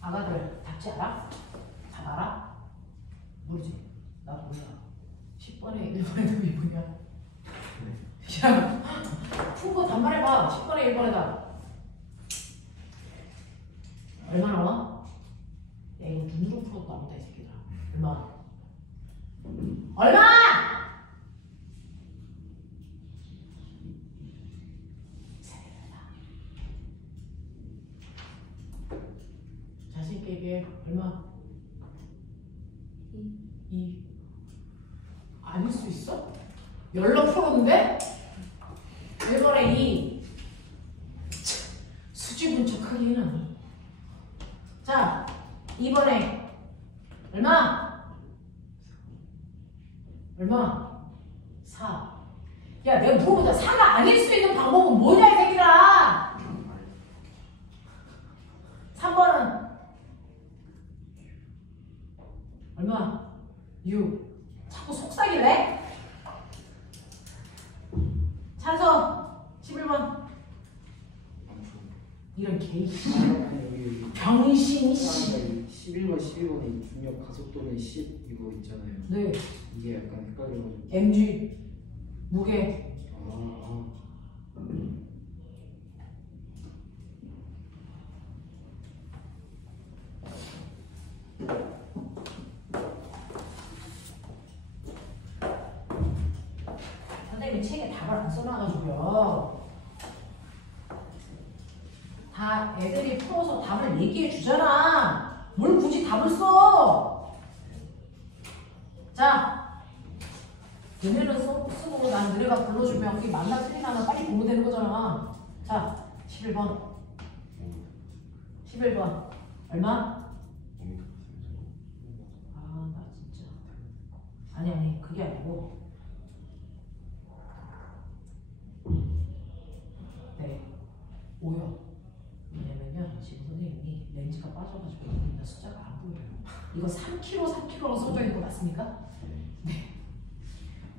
아가들 답지 알아? 잘 알아? 모르지? 나도 몰라. 10번에 1번에 답이 뭐냐? 야, 푼거 단말해봐. 10번에 1번에다. 얼마 나와? 야, 이거 눈으로 풀어도 나온다, 이 새끼들아. 얼마? 얼마! 자신있게 얘기해. 얼마? 2. 아닐 수 있어? 열로 풀었는데? 1번에 2. 수직은 척하기에는. 자, 2번에 얼마? 얼마? 4. 야, 내가 물어보자. 4가 아닐 수 있는 방법은 뭐냐, 이 새끼들아! 3번은 얼마? 6. 자꾸 속삭이래? 찬성 11번. 이런 개이씨. 병신 씨. 11번 12번에 중력 가속도는 10 이거 있잖아요. 네. 이게 약간 헷갈려가지고. MG 무게. 아 선생님이 책에 답을 안 써놔가지고요. 다 애들이 풀어서 답을 얘기해 주잖아. 뭘 굳이 답을 써? 자, 너네는 쓰고 난 너네가 불러주면 그게 맞나 틀리나 빨리 보면 되는 거잖아. 자, 11번. 11번. 얼마? 아, 나 진짜. 아니, 그게 아니고. 네, 5요. 왜냐면요, 지금 선생님이 렌즈가 빠져가지고 여기 숫자가 안 보여요. 이거 3kg로 써져 있는 거 맞습니까? 네.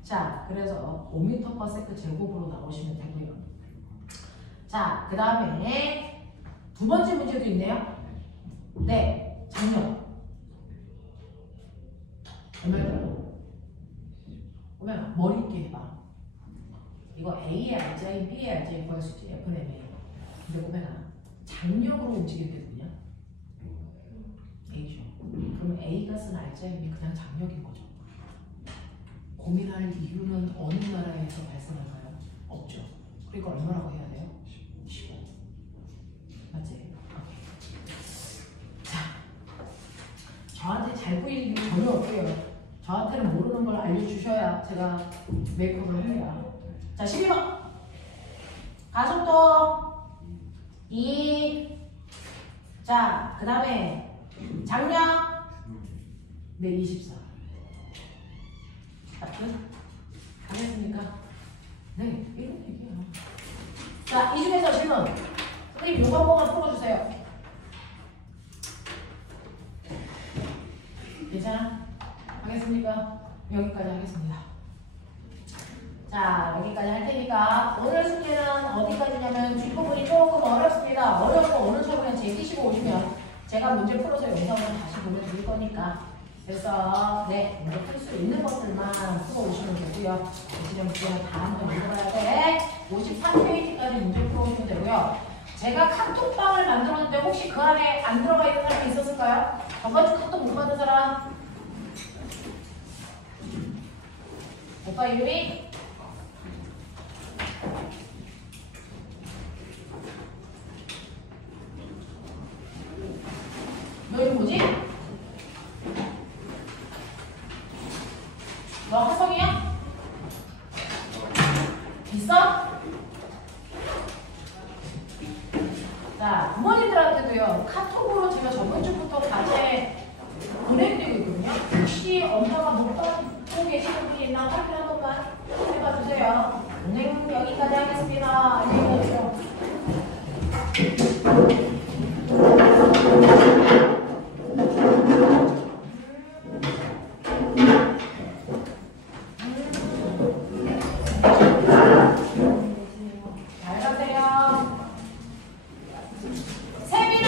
자, 그래서 5m/s 제곱으로 나오시면 되고요. 자, 그 다음에 두 번째 문제도 있네요. 네, 장력. 얼마요? 그러면 머리 있게 해봐. 이거 A의 알자인 B의 알자인 구할 수 있지. F는 M이에요. 근데 보면 장력으로 움직일 때는요. A죠. 그러면 A가 쓴 알자인 B 그냥 장력인 거죠. 고민할 이유는 어느 나라에서 발생할까요? 없죠. 그러니까 얼마라고 해야 돼요? 15. 맞지? 자, 저한테 잘 보일 이유 전혀 없고요. 저한테는 모르는 걸 알려주셔야 제가 메이크업을 합니다. 자, 12번. 가속도 2. 자, 그 다음에 장력. 네, 24. 딱 끝. 가겠습니까? 네, 이런 얘기야. 자, 이 중에서 질문. 선생님, 요거 한 번만 풀어주세요. 괜찮아? 하겠습니까? 여기까지 하겠습니다. 자, 여기까지 할 테니까 오늘 숙제는 어디까지냐면 뒷부분이 조금 어렵습니다. 어렵고 어느 처음에 제끼시고 오시면 제가 문제 풀어서 영상을 다시 보여드릴 거니까 그래서 네, 문제 풀 수 있는 것들만 풀어오시면 되고요. 지금 문제는 다 한번 읽어봐야 돼. 53페이지까지 문제 풀어오시면 되고요. 제가 카톡방을 만들었는데 혹시 그 안에 안 들어가 있는 사람이 있었을까요? 저번 주 카톡 못 받은 사람? 오빠 이름이? 너 이름 뭐지? 너 하성이야? 있어? 자, 부모님들한테도요, 카톡으로 제가 저번 주부터 과제 보내드리고 있거든요. 혹시 엄마가 못 받고 계시는 분이 있나 확인 한 번만 해봐 주세요. 오늘 여기까지 하겠습니다. 안녕히 계세요. 잘 가세요. 세빈아!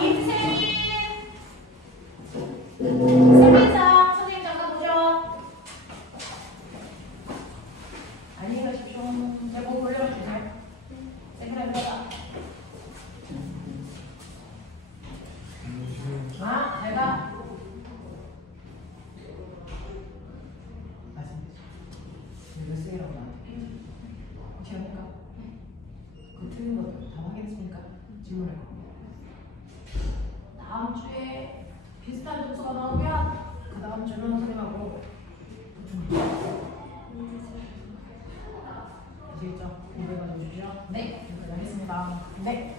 임세빈! 세빈상 선생님 잠깐 보죠. 안녕히 가십시오. 내 몸 올려주세요. 세빈아 일어나. 아, 내가 이거 쓰이라고 나한테 어떻게 합니까? 그 틀린 것도 다 확인했습니까? 질문할 겁니다. 다음 주에 비슷한 점수가 나오면 그 다음 주는 선생님하고 아시겠죠? 공부해가지고 주시죠. 네, 여기까지 하겠습니다. 네.